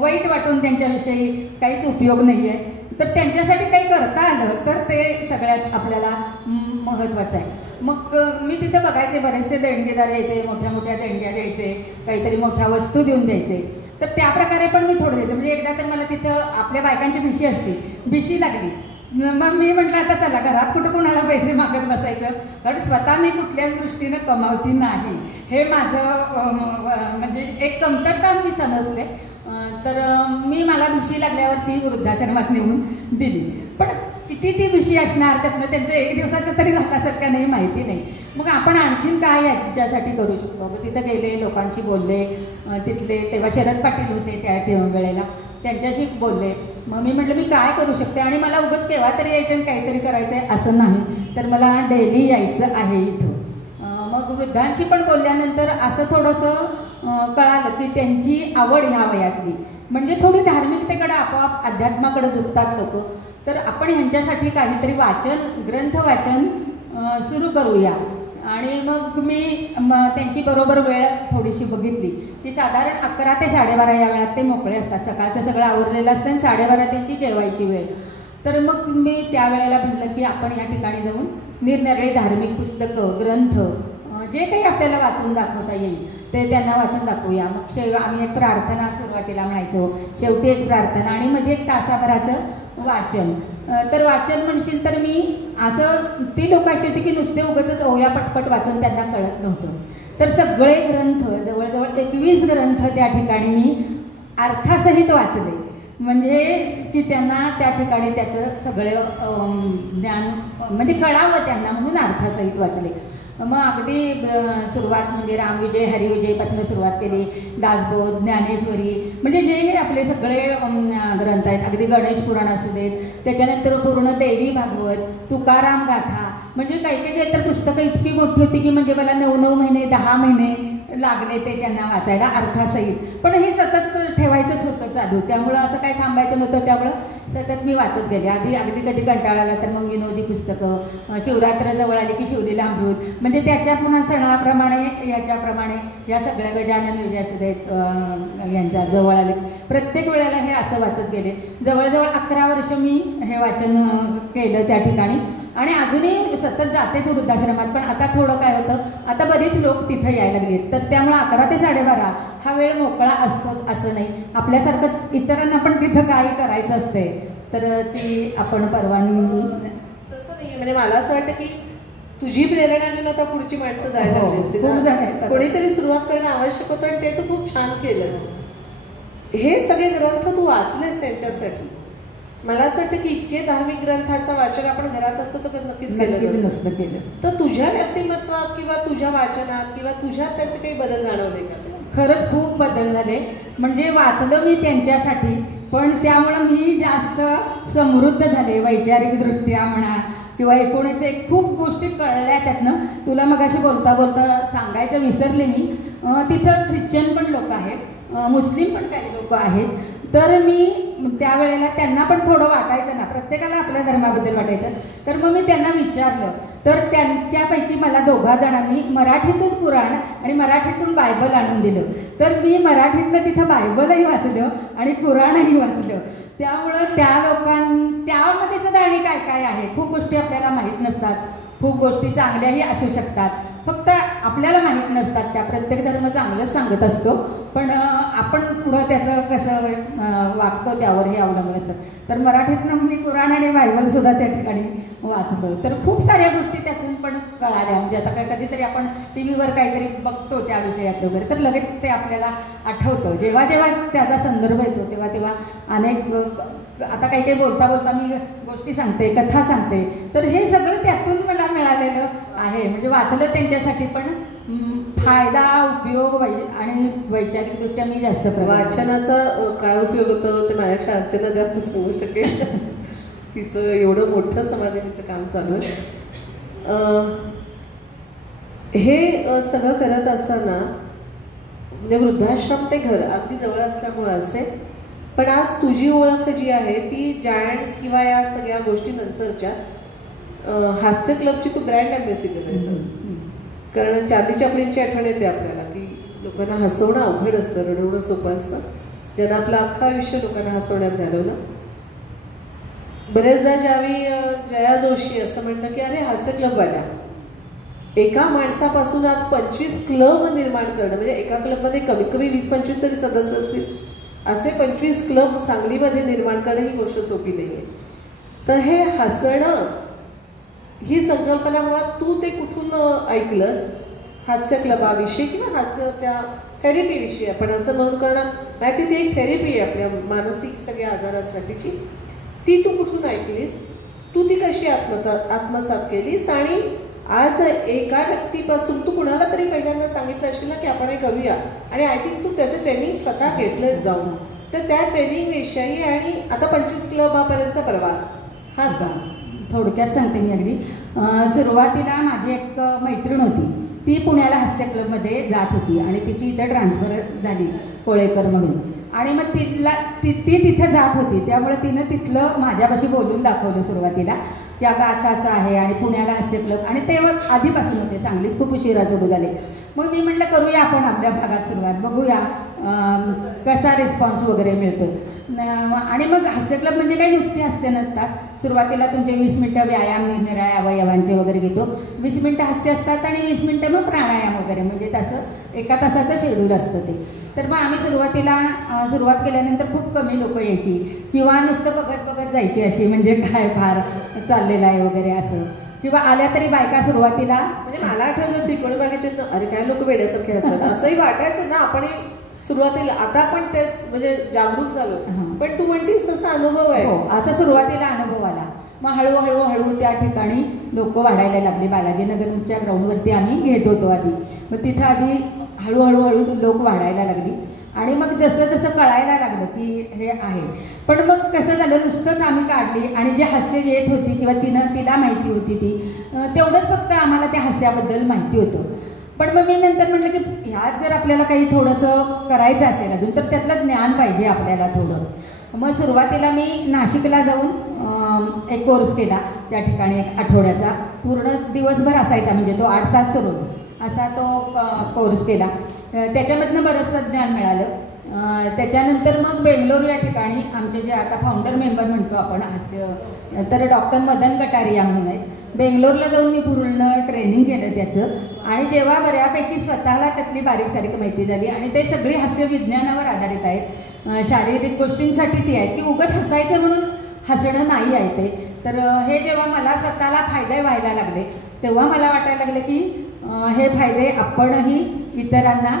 वाईट वाटून त्यांच्याविषयी काहीच उपयोग नाही आहे. तर त्यांच्यासाठी काही करता आलं तर ते सगळ्यात आपल्याला महत्त्वाचं आहे. मग मी तिथं बघायचे बरेचसे देणगीदार यायचे, मोठ्या मोठ्या देणग्या द्यायचे, काहीतरी मोठ्या वस्तू देऊन द्यायचे. तर त्या प्रकारे पण मी थोडं देते. म्हणजे एकदा तर मला तिथं आपल्या बायकांची भिशी असते, भिशी लागली मग मी म्हटलं आता चला घरात कुठं कोणाला पैसे मागत बसायचं, कारण स्वतः मी कुठल्याच दृष्टीनं कमावती नाही हे माझं म्हणजे एक कमतरता मी समजले. तर मला भिशी लागल्यावरती वृद्धाश्रमात नेऊन दिली. पण किती ती भिशी असणार, त्यातनं त्यांचं एक दिवसाचं तरी झालं असेल का नाही माहिती नाही. मग आपण आणखीन काय याच्यासाठी करू शकतो. मग तिथं गेले, लोकांशी बोलले, तिथले तेव्हा शरद पाटील होते त्या वेळेला, त्यांच्याशी बोलले. मग मी म्हटलं मी काय करू शकते, आणि मला उगाच केव्हा तरी यायचं आणि काहीतरी करायचं आहे असं नाही, तर मला डेली यायचं आहे इथं. मग वृद्धांशी पण बोलल्यानंतर असं थोडंसं कळालं की त्यांची आवड ह्या वयातली म्हणजे थोडी धार्मिकतेकडे, आपोआप अध्यात्माकडे झुकतात लोक. तर आपण ह्यांच्यासाठी काहीतरी ग्रंथ वाचन सुरू करूया. आणि मग मी त्यांची बरोबर वेळ थोडीशी बघितली की साधारण 11 ते 12:30 या वेळात ते मोकळे असतात. सकाळचं सगळं आवरलेलं असतं आणि 12:30 त्यांची जेवायची वेळ. तर मग मी त्यावेळेला म्हटलं की आपण या ठिकाणी जाऊन निरनिराळी धार्मिक पुस्तकं, ग्रंथ, जे काही आपल्याला वाचून दाखवता येईल ते त्यांना वाचून दाखवूया. मग आम्ही एक प्रार्थना सुरुवातीला म्हणायचो, शेवटी एक प्रार्थना आणि मध्ये एक तासाभराचं वाचन. तर वाचन म्हणशील तर मी असं ती लोक अशी होती की नुसते उगाचच ओव्या पटपट वाचून त्यांना कळत नव्हतं. तर सगळे ग्रंथ, जवळजवळ 21 ग्रंथ त्या ठिकाणी मी अर्थासहित वाचले, म्हणजे की त्यांना त्या ठिकाणी त्याचं सगळं ज्ञान म्हणजे कळावं त्यांना, म्हणून अर्थासहित वाचले. मग अगदी सुरुवात म्हणजे रामविजय, हरिविजयपासून सुरुवात केली, दासबोध, ज्ञानेश्वरी, म्हणजे जे आपले सगळे ग्रंथ आहेत, अगदी गणेश पुराण असू देत, त्याच्यानंतर पूर्ण देवी भागवत, तुकाराम गाथा, म्हणजे काही तर पुस्तकं इतकी मोठी होती की म्हणजे मला 9 महिने 10 महिने लागले ते त्यांना वाचायला अर्थासहित. पण हे सतत ठेवायचंच होतं चालू, त्यामुळं असं काही थांबायचं नव्हतं, त्यामुळं सतत मी वाचत गेले. अगदी कधी कंटाळा आला तर मग विनोदी पुस्तकं, शिवरात्र जवळ आली की शिवलीला अमृत, म्हणजे त्याच्या पुन्हा सणाप्रमाणे याच्याप्रमाणे या सगळ्या गजानन विजय असू देत यांचा जवळ आले, प्रत्येक वेळेला हे असं वाचत गेले. जवळजवळ 11 वर्ष मी हे वाचन केलं त्या ठिकाणी, आणि अजूनही सतत जातेच वृद्धाश्रमात. पण आता थोडं काय होतं, आता बरीच लोक तिथं यायला लागलेत, तर त्यामुळे 11 ते 12:30 हा वेळ मोकळा असतोच असं नाही. आपल्यासारखं इतरांना पण तिथं काही करायचं असते, तर ती आपण परवानगी तसं नाही. म्हणजे मला असं वाटतं की तुझी प्रेरणा घेऊन आता पुढची माणसं जायला लागली असतील, खूप जण आहेत. कोणीतरी सुरुवात करणं आवश्यक होतं, आणि ते तू खूप छान केलंस. हे सगळे ग्रंथ तू वाचलेस यांच्यासाठी. मला असं वाटतं की इतके धार्मिक ग्रंथांचं वाचन आपण घरात असतो तर नक्कीच नसतं केलं. तर तुझ्या व्यक्तिमत्वात किंवा तुझ्या वाचनात किंवा तुझ्यात त्याचे काही बदल जाणवले का? खरंच खूप बदल झाले. म्हणजे वाचलं मी त्यांच्यासाठी, पण त्यामुळं मी जास्त समृद्ध झाले वैचारिकदृष्ट्या म्हणा, किंवा एकूणच खूप गोष्टी कळल्या त्यातनं. तुला मगाशी बोलता बोलता सांगायचं विसरले मी, तिथं ख्रिश्चन पण लोक आहेत, मुस्लिम पण काही लोक आहेत. तर मी त्यावेळेला त्यांना पण थोडं वाटायचं ना, प्रत्येकाला आपल्या धर्माबद्दल वाटायचं. तर मग मी त्यांना विचारलं, तर त्यांच्यापैकी मला 2 जणांनी मराठीतून कुराण आणि मराठीतून बायबल आणून दिलं. तर मी मराठीतनं तिथं बायबलही वाचलं आणि कुराणही वाचलं. त्यामुळं त्यामध्ये सुद्धा आणि काय काय आहे, खूप गोष्टी आपल्याला माहीत नसतात, खूप गोष्टी चांगल्याही असू शकतात, फक्त आपल्याला माहीत नसतात. त्या प्रत्येक धर्म चांगलंच सांगत असतो, पण आपण पुढं त्याचं कसं वागतो त्यावर हे अवलंबून असतं. तर मराठीतनं मी कुराण आणि बायबलसुद्धा त्या ठिकाणी वाचतो. तर खूप साऱ्या गोष्टी त्यातून पण कळाल्या. म्हणजे आता कधीतरी आपण TV वर काहीतरी बघतो त्या विषयात वगैरे, तर लगेच ते आपल्याला आठवतं. जेव्हा जेव्हा त्याचा संदर्भ येतो तेव्हा अनेक, आता काही बोलता बोलता मी गोष्टी सांगते, कथा सांगते, तर हे सगळं त्यातून मला मिळालेलं आहे. म्हणजे वाचलं त्यांच्यासाठी, पण फायदा, उपयोग आणि वैचारिकदृष्ट्या मी जास्त वाचनाचा काय उपयोग होतो ते माझ्याशी अर्चना जास्त सांगू शकेल. तिचं एवढं मोठं समाधीचं काम चालू आहे. हे सगळं करत असताना म्हणजे वृद्धाश्रम ते घर अगदी जवळ असल्यामुळे असे, पण आज तुझी ओळख जी आहे ती जायंट्स किंवा या सगळ्या गोष्टी नंतरच्या हास्य क्लबची तू ब्रँड अँबॅसिडर आहेस. कारण चार्ली चॅप्लिनची आठवण येते आपल्याला की लोकांना हसवणं अवघड असतं, रडवणं सोपं असतं. ज्यांना आपलं अख्खं आयुष्य लोकांना हसवण्यात घालवलं. बरेचदा ज्यावेळी जया जोशी असं म्हणतं की अरे हास्य क्लबवाल्या, एका माणसापासून आज 25 क्लब निर्माण करणं, म्हणजे एका क्लबमध्ये कमीत कमी 20-25 तरी सदस्य असतील, असे 25 क्लब सांगलीमध्ये निर्माण करणं ही गोष्ट सोपी नाही आहे. तर हे हसणं ही संकल्पना मुळात तू ते कुठून ऐकलंस? हास्य क्लबाविषयी किंवा हास्य त्या थेरपीविषयी आपण असं म्हणून करणार माहिती, ती एक थेरपी आहे आपल्या मानसिक सगळ्या आजारांसाठीची. ती तू कुठून ऐकलीस? तू ती कशी आत्मसात केलीस? आणि आज एका व्यक्तीपासून तू कुणाला तरी पहिल्यांदा सांगितलं असेल ना की आपण हे करूया, आणि आय थिंक तू त्याचं ट्रेनिंग स्वतः घेतलंच जाऊन. तर त्या ट्रेनिंगविषयी आणि आता 25 क्लबापर्यंतचा प्रवास हा सांग. थोडक्यात सांगते मी अगदी. सुरुवातीला माझी एक मैत्रीण होती, ती पुण्याला हास्य क्लबमध्ये जात होती आणि तिची इथं ट्रान्सफर झाली कोळेकर म्हणून. आणि मग ती तिथं जात होती, त्यामुळे तिनं तिथलं माझ्यापाशी बोलून दाखवलं सुरुवातीला की अगं असं असं आहे आणि पुण्याला हास्य क्लब. आणि ते आधीपासून होते, सांगलीत खूप उशिरा सुरू झाले. मग मी म्हटलं करूया आपण आपल्या भागात सुरुवात, बघूया कसा रिस्पॉन्स वगैरे मिळतो. आणि मग हास्य क्लब म्हणजे काही नुसती हास्य नसतात. सुरुवातीला तुमचे 20 मिनटं व्यायाम निरनिराळ्या अवयवांचे वगैरे घेतो, 20 मिनटं हास्य असतात आणि 20 मिनटं मग प्राणायाम वगैरे, म्हणजे तसं 1 तासाचं शेड्यूल असतं ते. तर मग आम्ही सुरुवात केल्यानंतर खूप कमी लोक यायची किंवा नुसतं बघत जायची अशी, म्हणजे काय फार चाललेलं आहे वगैरे असं, किंवा आल्या तरी बायका सुरुवातीला. म्हणजे मला आठवतं त्रिकोणी बागेचे अरे काय लोक वेड्यासारखे असतात असंही वाटायचं ना आपण सुरुवातीला. आता आपण ते म्हणजे जागरूक झालो, पण तू म्हणतीस तसा अनुभव आहे. हो, असा सुरुवातीला अनुभव आला. मग हळूहळू त्या ठिकाणी लोक वाढायला लागले. बालाजीनगरच्या ग्राउंडवरती आम्ही घेत होतो आधी. मग तिथं आधी हळूहळू लोक वाढायला लागली आणि मग जसं कळायला लागलं की हे आहे. पण मग कसं झालं, नुसतंच आम्ही काढली आणि जे हास्य येत होती किंवा तिला माहिती होती ती तेवढंच फक्त आम्हाला त्या हास्याबद्दल माहिती होतं. पण मग मी नंतर म्हटलं की ह्यात जर आपल्याला काही थोडंसं करायचं असेल अजून तर त्यातलं ज्ञान पाहिजे आपल्याला थोडं. मग सुरुवातीला मी नाशिकला जाऊन एक कोर्स केला, त्या ठिकाणी 1 आठवड्याचा पूर्ण दिवसभर असायचा, म्हणजे तो 8 तास रोज असा तो कोर्स केला. त्याच्यामधनं बरंचसं ज्ञान मिळालं. त्याच्यानंतर मग बेंगलोर या ठिकाणी आमचे जे आता फाउंडर मेंबर म्हणतो आपण हास्य, तर डॉक्टर मदन कटारिया म्हणून आहेत. बेंगलोरला जाऊन मी पूर्ण ट्रेनिंग केलं त्याचं. आणि जेव्हा बऱ्यापैकी स्वतःला त्यातली बारीक सारीक माहिती झाली, आणि ते सगळी हास्य विज्ञानावर आधारित आहेत, शारीरिक गोष्टींसाठी ती आहेत की उगाच हसायचं म्हणून हसणं नाही आहे ते. तर हे जेव्हा मला स्वतःला फायदे व्हायला लागले तेव्हा मला वाटायला लागले की हे फायदे आपणही इतरांना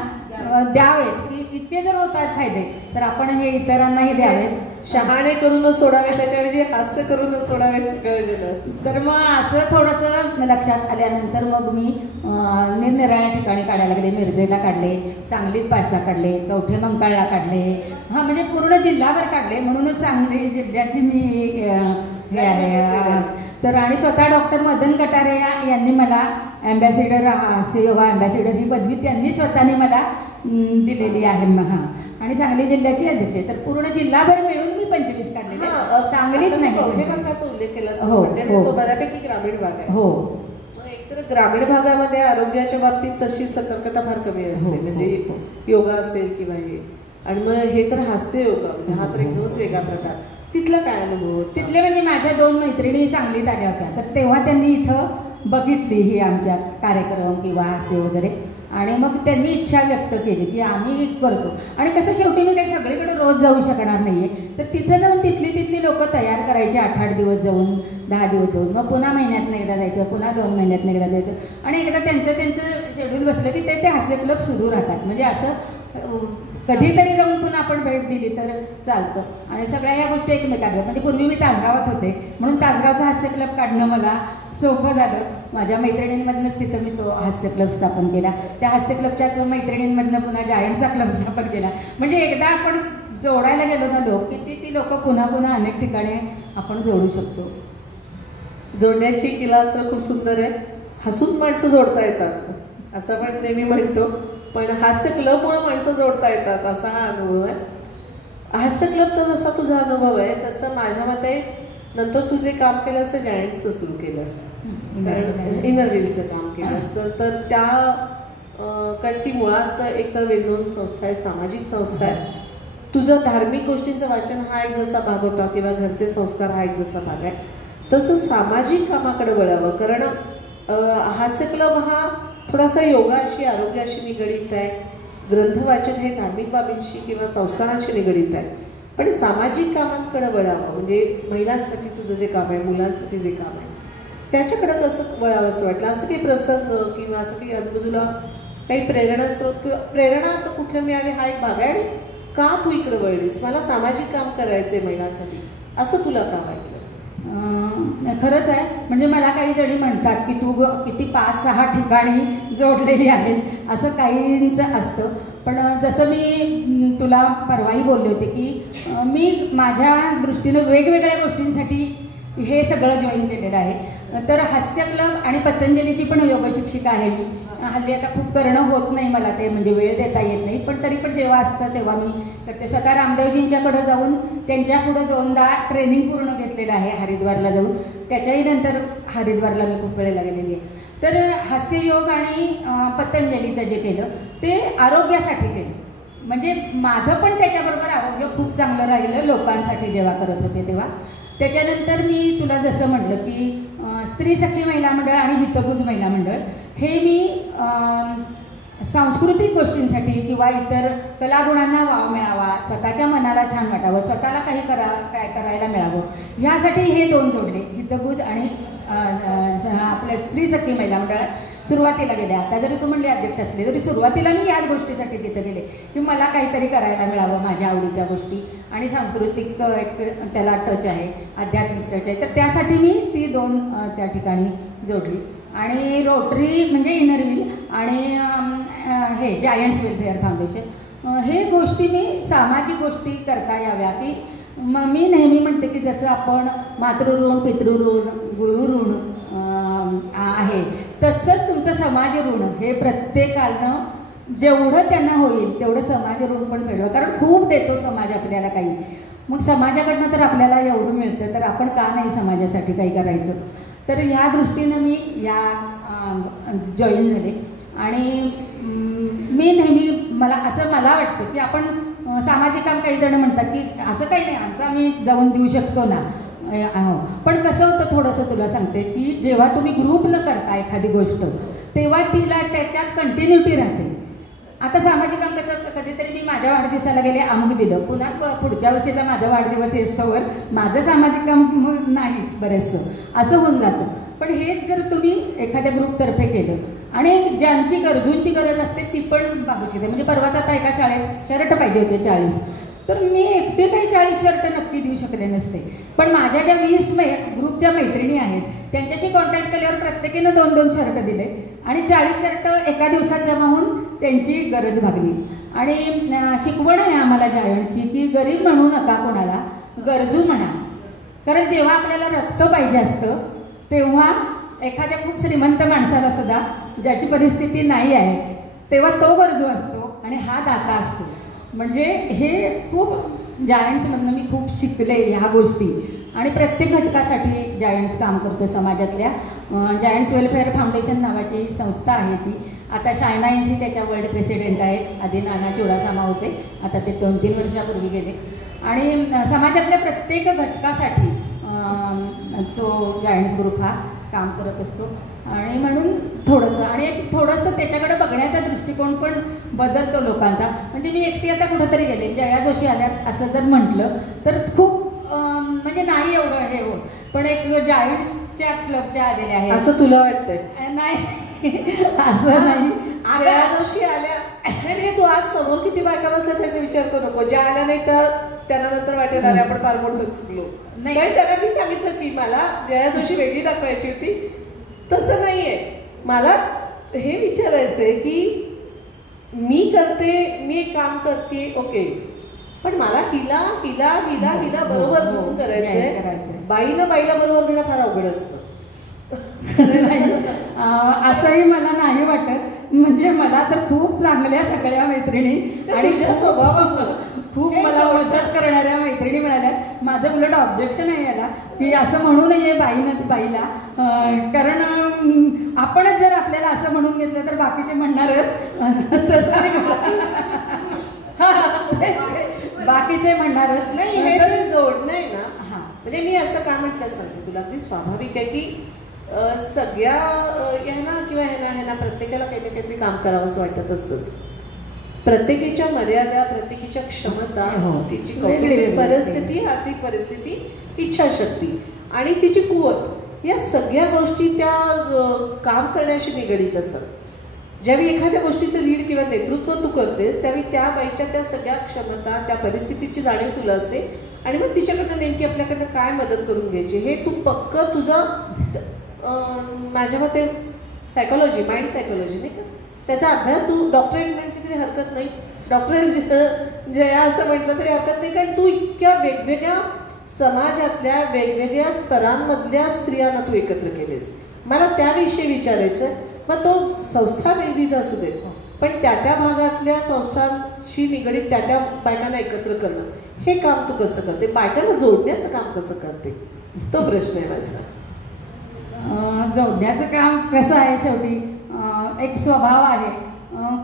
द्यावेत, की इतके जर होतात फायदे तर आपण हे इतरांनाही द्यावेत. शहाणे करून सोडावे, त्याच्याऐवजी हास्य करून सोडावे. तर मग असं थोडंसं लक्षात आल्यानंतर मग मी निरनिराळ्या ठिकाणी काढायला लागले. मिरजेला काढले, सांगलीत 5-6 काढले, कवठे मंकाळला काढले, म्हणजे पूर्ण जिल्हाभर काढले. म्हणूनच सांगली जिल्ह्याची मी हे आहे. तर आणि स्वतः डॉक्टर मदन कटारिया यांनी मला ॲम्बॅसिडर, हास्य योगा ॲम्बॅसिडर ही पदवी त्यांनी स्वतःने मला दिलेली आहे. आणि सांगली जिल्ह्याची अध्यक्ष. तर पूर्ण जिल्हाभर मिळून मी 25 काढलेले, सांगलीत नाही. उल्लेख केला तो बऱ्यापैकी ग्रामीण भाग आहे. हो, एकतर ग्रामीण भागामध्ये आरोग्याच्या बाबतीत तशी सतर्कता फार कमी असते, म्हणजे योगा असेल किंवा हे. आणि मग हे तर हास्य योगा, म्हणजे हा तर एकदमच वेगळा प्रकार. तिथला काय अनुभव? तिथले म्हणजे माझ्या 2 मैत्रिणी सांगलीत आल्या होत्या, तर तेव्हा त्यांनी इथं बघितली ही आमच्या कार्यक्रम किंवा हास्य वगैरे, आणि मग त्यांनी इच्छा व्यक्त केली की आम्ही करतो. आणि कसं शेवटी मी काही सगळीकडे रोज जाऊ शकणार नाहीये, तर तिथं जाऊन तिथली लोक तयार करायची, 8-8 दिवस जाऊन, 10 दिवस जाऊन, मग पुन्हा महिन्यातनं एकदा जायचं, पुन्हा 2 महिन्यातनं एकदा जायचं. आणि एकदा त्यांचं शेड्यूल बसलं की ते हास्य क्लब सुरू राहतात. म्हणजे असं कधीतरी जाऊन पुन्हा आपण भेट दिली तर चालतं. आणि सगळ्या या गोष्टी एकमेकांवर, म्हणजे पूर्वी मी तासगावात होते म्हणून तासगावचा हास्य क्लब काढणं मला सोपं झालं. माझ्या मैत्रिणींमधनंच तिथं मी तो हास्य क्लब स्थापन केला. त्या हास्य क्लबच्याच मैत्रिणींमधनं पुन्हा जायंटचा क्लब स्थापन केला. म्हणजे एकदा आपण जोडायला गेलो ना लोक, की ती लोक पुन्हा अनेक ठिकाणी आपण जोडू शकतो. जोडण्याची किला तर खूप सुंदर आहे. हसून माणसं जोडता येतात असं आपण नेहमी म्हणतो, पण हास्य क्लबमुळे माणसं जोडता येतात असा हा अनुभव आहे. हास्य क्लबचा जसा तुझा अनुभव आहे तसं माझ्या मते नंतर तू जे काम केलंस ते जायंट्सचं सुरू केलंस, कारण इनरव्हीलचं काम केलंस. तर त्या कारण ती मुळात एकतर वेल नोन संस्था आहे, सामाजिक संस्था आहे. तुझं धार्मिक गोष्टींचं वाचन हा एक जसा भाग होता किंवा घरचे संस्कार हा एक जसा भाग आहे, तसं सामाजिक कामाकडे वळावं. कारण हास्य क्लब हा थोडासा योगाशी, आरोग्याशी निगडीत आहे. ग्रंथ वाचन हे धार्मिक बाबींशी किंवा संस्कारांशी निगडीत आहे. पण सामाजिक कामांकडे वळावं, म्हणजे महिलांसाठी तुझं जे काम आहे, मुलांसाठी जे काम आहे, त्याच्याकडं कसं वळावं असं वाटलं? असं काही प्रसंग किंवा असं काही आजूबाजूला काही प्रेरणास्त्रोत किंवा प्रेरणा तर कुठलं मिळाली हा एक भाग आहे, आणि का तू इकडे वळलीस, मला सामाजिक काम करायचंय महिलांसाठी, असं तुला का वाटलं? खरंच आहे. म्हणजे मला काही जणी म्हणतात की तू किती 5-6 ठिकाणी जोडलेली आहेस, असं काहींचं असतं. पण जसं मी तुला परवाही बोलले होते की मी माझ्या दृष्टीनं वेगवेगळ्या गोष्टींसाठी हे सगळं जॉईन केलेलं आहे. तर हास्य क्लब आणि पतंजलीची पण योग शिक्षिका आहे मी. हल्ली आता खूप करणं होत नाही मला, ते म्हणजे वेळ देता येत नाही, पण तरी पण जेव्हा असतं तेव्हा मी करते. स्वतः रामदेवजींच्याकडे जाऊन त्यांच्या पुढे 2दा ट्रेनिंग पूर्ण घेतलेलं आहे हरिद्वारला जाऊन. त्याच्याही नंतर हरिद्वारला मी खूप वेळेला गेलेली आहे. तर हास्ययोग आणि पतंजलीचं जे केलं ते आरोग्यासाठी केलं. म्हणजे माझं पण त्याच्याबरोबर आरोग्य खूप चांगलं राहिलं लोकांसाठी जेव्हा करत होते तेव्हा. त्याच्यानंतर मी तुला जसं म्हटलं की स्त्री सखी महिला मंडळ आणि हितगुज महिला मंडळ हे मी सांस्कृतिक गोष्टींसाठी किंवा इतर कलागुणांना वाव मिळावा, स्वतःच्या मनाला छान वाटावं, स्वतःला काही काय करायला मिळावं, ह्यासाठी हे 2 जोडले, हितगुज आणि आपल्या स्त्री सखी महिला मंडळात सुरुवातीला गेले. आता जरी तू म्हणले अध्यक्ष असले तरी सुरुवातीला मी याच गोष्टीसाठी तिथं गेले की मला काहीतरी करायला मिळावं, माझ्या आवडीच्या गोष्टी, आणि सांस्कृतिक एक त्याला टच आहे, आध्यात्मिक टच आहे. तर त्यासाठी मी ती 2 त्या ठिकाणी जोडली. आणि रोटरी म्हणजे इनरव्हील आणि हे जायंट्स वेलफेअर फाउंडेशन, हे गोष्टी मी सामाजिक गोष्टी करता याव्या की मी नेहमी म्हणते की जसं आपण मातृऋण, पितृऋण, गुरुऋण आहे, तसंच तुमचं समाज ऋण हे प्रत्येकानं जेवढं त्यांना होईल तेवढं समाज ऋण पण फेडलं. कारण खूप देतो समाज आपल्याला काही, मग समाजाकडनं तर आपल्याला एवढं मिळतं, तर आपण का नाही समाजासाठी काही करायचं. तर ह्या दृष्टीनं मी या जॉईन झाले. आणि मी नेहमी मला वाटतं की आपण सामाजिक काम, काही जण म्हणतात की असं काही नाही, आमचं आम्ही जाऊन देऊ शकतो ना, पण कसं होतं थोडंसं तुला सांगते की जेव्हा तुम्ही ग्रुपनं करता एखादी गोष्ट तेव्हा तिला त्याच्यात कंटिन्युटी राहते. आता सामाजिक काम कसं, कधीतरी मी माझ्या वाढदिवसाला गेले, अमुक दिलं, पुन्हा पुढच्या वर्षीचा माझा वाढदिवस येस्तोवर माझं सामाजिक काम नाहीच बरेचसं असं होऊन जातं. पण हेच जर तुम्ही एखाद्या ग्रुपतर्फे केलं आणि ज्यांची गरजूंची गरज असते ती पण बाबू शकते. म्हणजे परवाच आता एका शाळेत शर्ट पाहिजे होते 40, तर मी एकटे काही 40 शर्ट नक्की देऊ शकले नसते, पण माझ्या ज्या 20 ग्रुपच्या मैत्रिणी आहेत त्यांच्याशी कॉन्टॅक्ट केल्यावर प्रत्येकीनं 2-2 शर्ट दिले आणि 40 शर्ट एका दिवसात जमा होऊन त्यांची गरज भागली. आणि शिकवण आहे आम्हाला जायंटची की गरीब म्हणू नका कोणाला, गरजू म्हणा. कारण जेव्हा आपल्याला रक्त पाहिजे असतं तेव्हा एखाद्या खूप श्रीमंत माणसाला सुद्धा ज्याची परिस्थिती नाही आहे तेव्हा तो गरजू असतो आणि हा दाता असतो. म्हणजे हे खूप जायंट्समधनं मी खूप शिकले ह्या गोष्टी. आणि प्रत्येक घटकासाठी जायंट्स काम करतो समाजातल्या. जायंट्स वेलफेअर फाउंडेशन नावाची संस्था आहे ती. आता शायना यांची त्याच्या वर्ल्ड प्रेसिडेंट आहेत. आधी नाना चुडासामा होते, आता ते 2-3 वर्षापूर्वी गेले. आणि समाजातल्या प्रत्येक घटकासाठी तो जायंट्स ग्रुप हा काम करत असतो. आणि म्हणून थोडंसं त्याच्याकडे बघण्याचा दृष्टिकोन पण बदलतो लोकांचा. म्हणजे मी एकटी आता कुठंतरी गेले, जया जोशी आल्यात असं जर म्हटलं तर खूप म्हणजे नाही एवढं हे होत, पण एक जायंट्सच्या क्लबच्या आलेल्या आहेत असं तुला वाटतंय? नाही असं नाही. जया जोशी आल्या नाही, तू आज समोर किती बायका बसल्या त्याचा विचार करू नको. ज्या आल्या नाही तर त्यांना नंतर वाटेल अरे आपण फार मोठं चुकलो. नाही, त्यांना मी सांगितलं की मला जया जोशी वेगळी दाखवायची होती, तसं नाहीये. मला हे विचारायचंय की मी एक काम करते, ओके, पण मला हिला हिला हिला हिला बरोबर घेऊन करायचंय. बाईनं बाईला बरोबर घेणं फार अवघड असतं. असंही मला नाही वाटत. म्हणजे मला तर खूप चांगल्या सगळ्या मैत्रिणी आणि स्वभावानं खूप मला मदत करणाऱ्या मैत्रिणी मिळाल्या. माझं उलट ऑब्जेक्शन आहे याला की असं म्हणू नये बाईनच बाईला. कारण आपणच जर आपल्याला असं म्हणून घेतलं तर बाकीचे म्हणणारच, बाकीचे म्हणणारच नाही. हे जर जोड नाही ना, म्हणजे मी असं का म्हटलं सांगते तुला, अगदी स्वाभाविक आहे की सगळ्या ह्यांना किंवा ह्यांना प्रत्येकाला काही ना काहीतरी काम करावं असं वाटत असतंच. प्रत्येकीच्या मर्यादा, प्रत्येकीच्या क्षमता, तिची कौटुंबिक परिस्थिती, आर्थिक परिस्थिती, इच्छाशक्ती आणि तिची कुवत, या सगळ्या गोष्टी त्या काम करण्याशी निगडीत असतात. ज्यावेळी एखाद्या गोष्टीचं लीड किंवा नेतृत्व तू करतेस त्यावेळी त्या बाईच्या त्या सगळ्या क्षमता, त्या परिस्थितीची जाणीव तुला असते आणि मग तिच्याकडनं नेमकी आपल्याकडनं काय मदत करून घ्यायची हे तू पक्क तुझं, माझ्या मते सायकोलॉजी, माइंड सायकोलॉजी नाही का, त्याचा अभ्यास तू डॉक्टरेट म्हटली तरी हरकत नाही, डॉक्टरेट जया असं म्हटलं तरी हरकत नाही, कारण तू इतक्या वेगवेगळ्या समाजातल्या वेगवेगळ्या स्तरांमधल्या स्त्रियांना तू एकत्र केलेस. मला त्याविषयी विचारायचं. मग तो संस्था विविध असू दे, पण त्या त्या भागातल्या संस्थांशी निगडीत त्या त्या बायकांना एकत्र करणं हे काम तू कसं करते, बायकांना जोडण्याचं काम कसं करते, तो प्रश्न आहे माझा. जोडण्याचं काम कसं आहे, शेवटी एक स्वभाव आहे.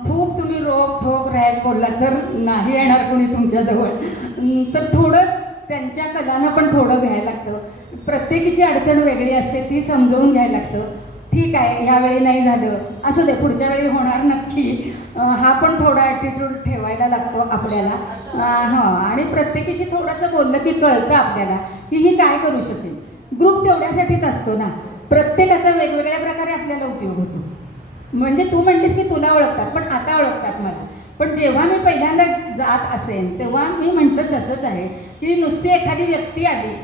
खूप तुम्ही रोक ठोक रॅश बोलला तर नाही येणार कोणी तुमच्याजवळ, तर थोडं त्यांच्या कलानं पण थोडं घ्यायला लागतं. प्रत्येकीची अडचण वेगळी असते, ती समजवून घ्यायला लागतं. ठीक आहे, यावेळी नाही झालं, असू दे, पुढच्या वेळी होणार नक्की, हा पण थोडा ॲटिट्यूड ठेवायला लागतो आपल्याला. आणि प्रत्येकीशी थोडंसं बोललं की कळतं आपल्याला की ही काय करू शकेल. ग्रुप तेवढ्यासाठीच असतो ना, प्रत्येकाचा वेगवेगळ्या प्रकारे आपल्याला उपयोग होतो. म्हणजे तू म्हणलीस की तुला ओळखतात, पण आता ओळखतात मला. पण जेव्हा मी पहिल्यांदा जात असेल तेव्हा मी म्हटलं तसंच आहे की नुसती एखादी व्यक्ती आली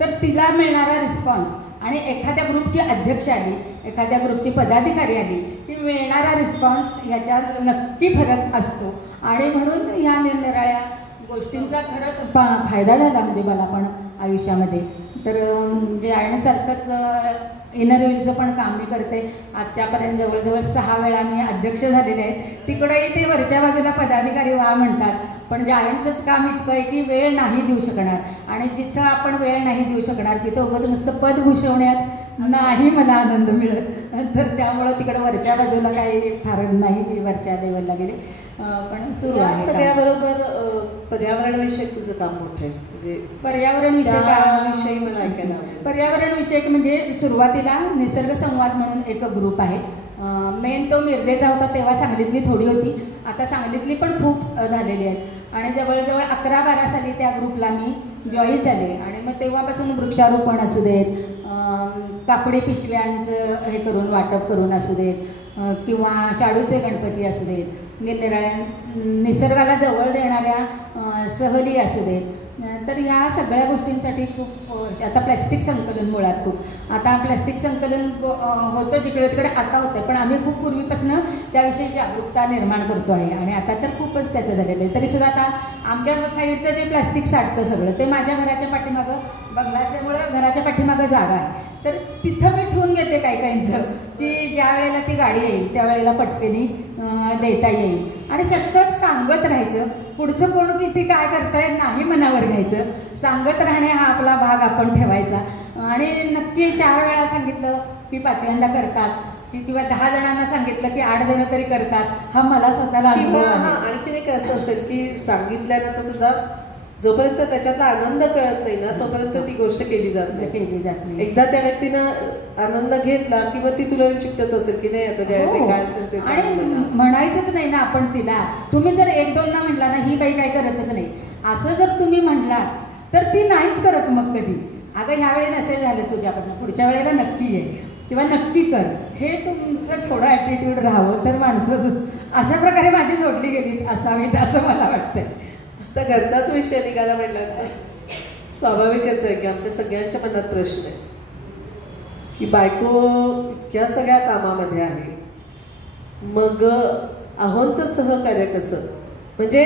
तर तिला मिळणारा रिस्पॉन्स आणि एखाद्या ग्रुपची अध्यक्ष आली, एखाद्या ग्रुपची पदाधिकारी आली की मिळणारा रिस्पॉन्स ह्याच्यात नक्की फरक असतो. आणि म्हणून ह्या निरनिराळ्या गोष्टींचा खरंच फायदा झाला म्हणजे मला पण आयुष्यामध्ये. तर जे आणण्यासारखंच इनर व्हीलचं पण काम मी करते. आजच्यापर्यंत जवळजवळ 6 वेळा मी अध्यक्ष झालेले आहेत. तिकडंही ते वरच्या बाजूला पदाधिकारी वा म्हणतात, पण जायंटचंच काम इतकं आहे की वेळ नाही देऊ शकणार. आणि जिथं आपण वेळ नाही देऊ शकणार तिथं उगाच नुसतं पद भूषवण्यात नाही मला आनंद मिळत. तर त्यामुळं तिकडं वरच्या बाजूला काही फारच नाही, मी वरच्या लेवलला गेले. पण सुरू आहे सगळ्याबरोबर पर्यावरणविषयक तुझं काम मोठं आहे. म्हणजे पर्यावरण विषयी मला ऐकायला पर्यावरण विषयक म्हणजे सुरुवातीला निसर्ग संवाद म्हणून एक ग्रुप आहे. मेन तो मिरजेचा होता, तेव्हा सांगलीतली थोडी होती, आता सांगलीतली पण खूप झालेली आहेत. आणि जवळजवळ 11-12 साली त्या ग्रुपला मी जॉईन झाले. आणि मग तेव्हापासून वृक्षारोपण असू देत, कापडी पिशव्यांचं हे करून वाटप करून असू देत, किंवा शाडूचे गणपती असू देत, निरनिराळ्या निसर्गाला जवळ देणाऱ्या सहली असू देत. तर ह्या सगळ्या गोष्टींसाठी खूप आता प्लॅस्टिक संकलन मुळात खूप आता प्लॅस्टिक संकलन होतं जिकडे तिकडे आता होतं, पण आम्ही खूप पूर्वीपासून त्याविषयी जागरूकता निर्माण करतो आहे. आणि आता तर खूपच त्याचं झालेलं आहे. तरीसुद्धा आता आमच्या साईडचं जे प्लॅस्टिक साठतं सगळं ते माझ्या घराच्या पाठीमागं बंगला असल्यामुळं घराच्या पाठीमागं जागा आहे, तर तिथं मी ठेवून घेते काहींचं की ज्या वेळेला ती गाडी येईल त्यावेळेला पटकनी देता येईल. आणि सतत सांगत राहायचं, पुढचं कोण किती काय करताय नाही मनावर घ्यायचं, सांगत राहणे हा आपला भाग आपण ठेवायचा. आणि नक्की 4 वेळा सांगितलं की 5व्यांदा करतात, किंवा 10 जणांना सांगितलं की 8 जण तरी करतात, हा मला स्वतःला अनुभव आहे. आणखीन एक असं असेल की सांगितल्यानंतर सुद्धा जोपर्यंत त्याच्यातला आनंद कळत नाही ना तोपर्यंत ती गोष्ट केली जात नाही. एकदा त्या व्यक्तीनं आनंद घेतला किंवा ती तुला चिकटत असेल की नाही आता काय असेल ते. आणि म्हणायचंच नाही ना आपण तिला, तुम्ही जर 1-2 ना म्हटला ना ही बाई काय करतच नाही असं जर तुम्ही म्हटलात तर ती नाहीच करत. मग कधी अगं ह्यावेळी नसेल झालं तुझ्याकडनं, पुढच्या वेळेला नक्की आहे किंवा नक्की कर, हे तुमचं थोडं ॲटिट्यूड राहावं तर माणसं अशा प्रकारे माझी जोडली गेली असावीत असं मला वाटतंय. तर घरचाच विषय निघाला म्हटलं स्वाभाविकच आहे की आमच्या सगळ्यांच्या मनात प्रश्न आहे की बायको इतक्या सगळ्या कामामध्ये आहे, मग आहोंचं सहकार्य कसं. म्हणजे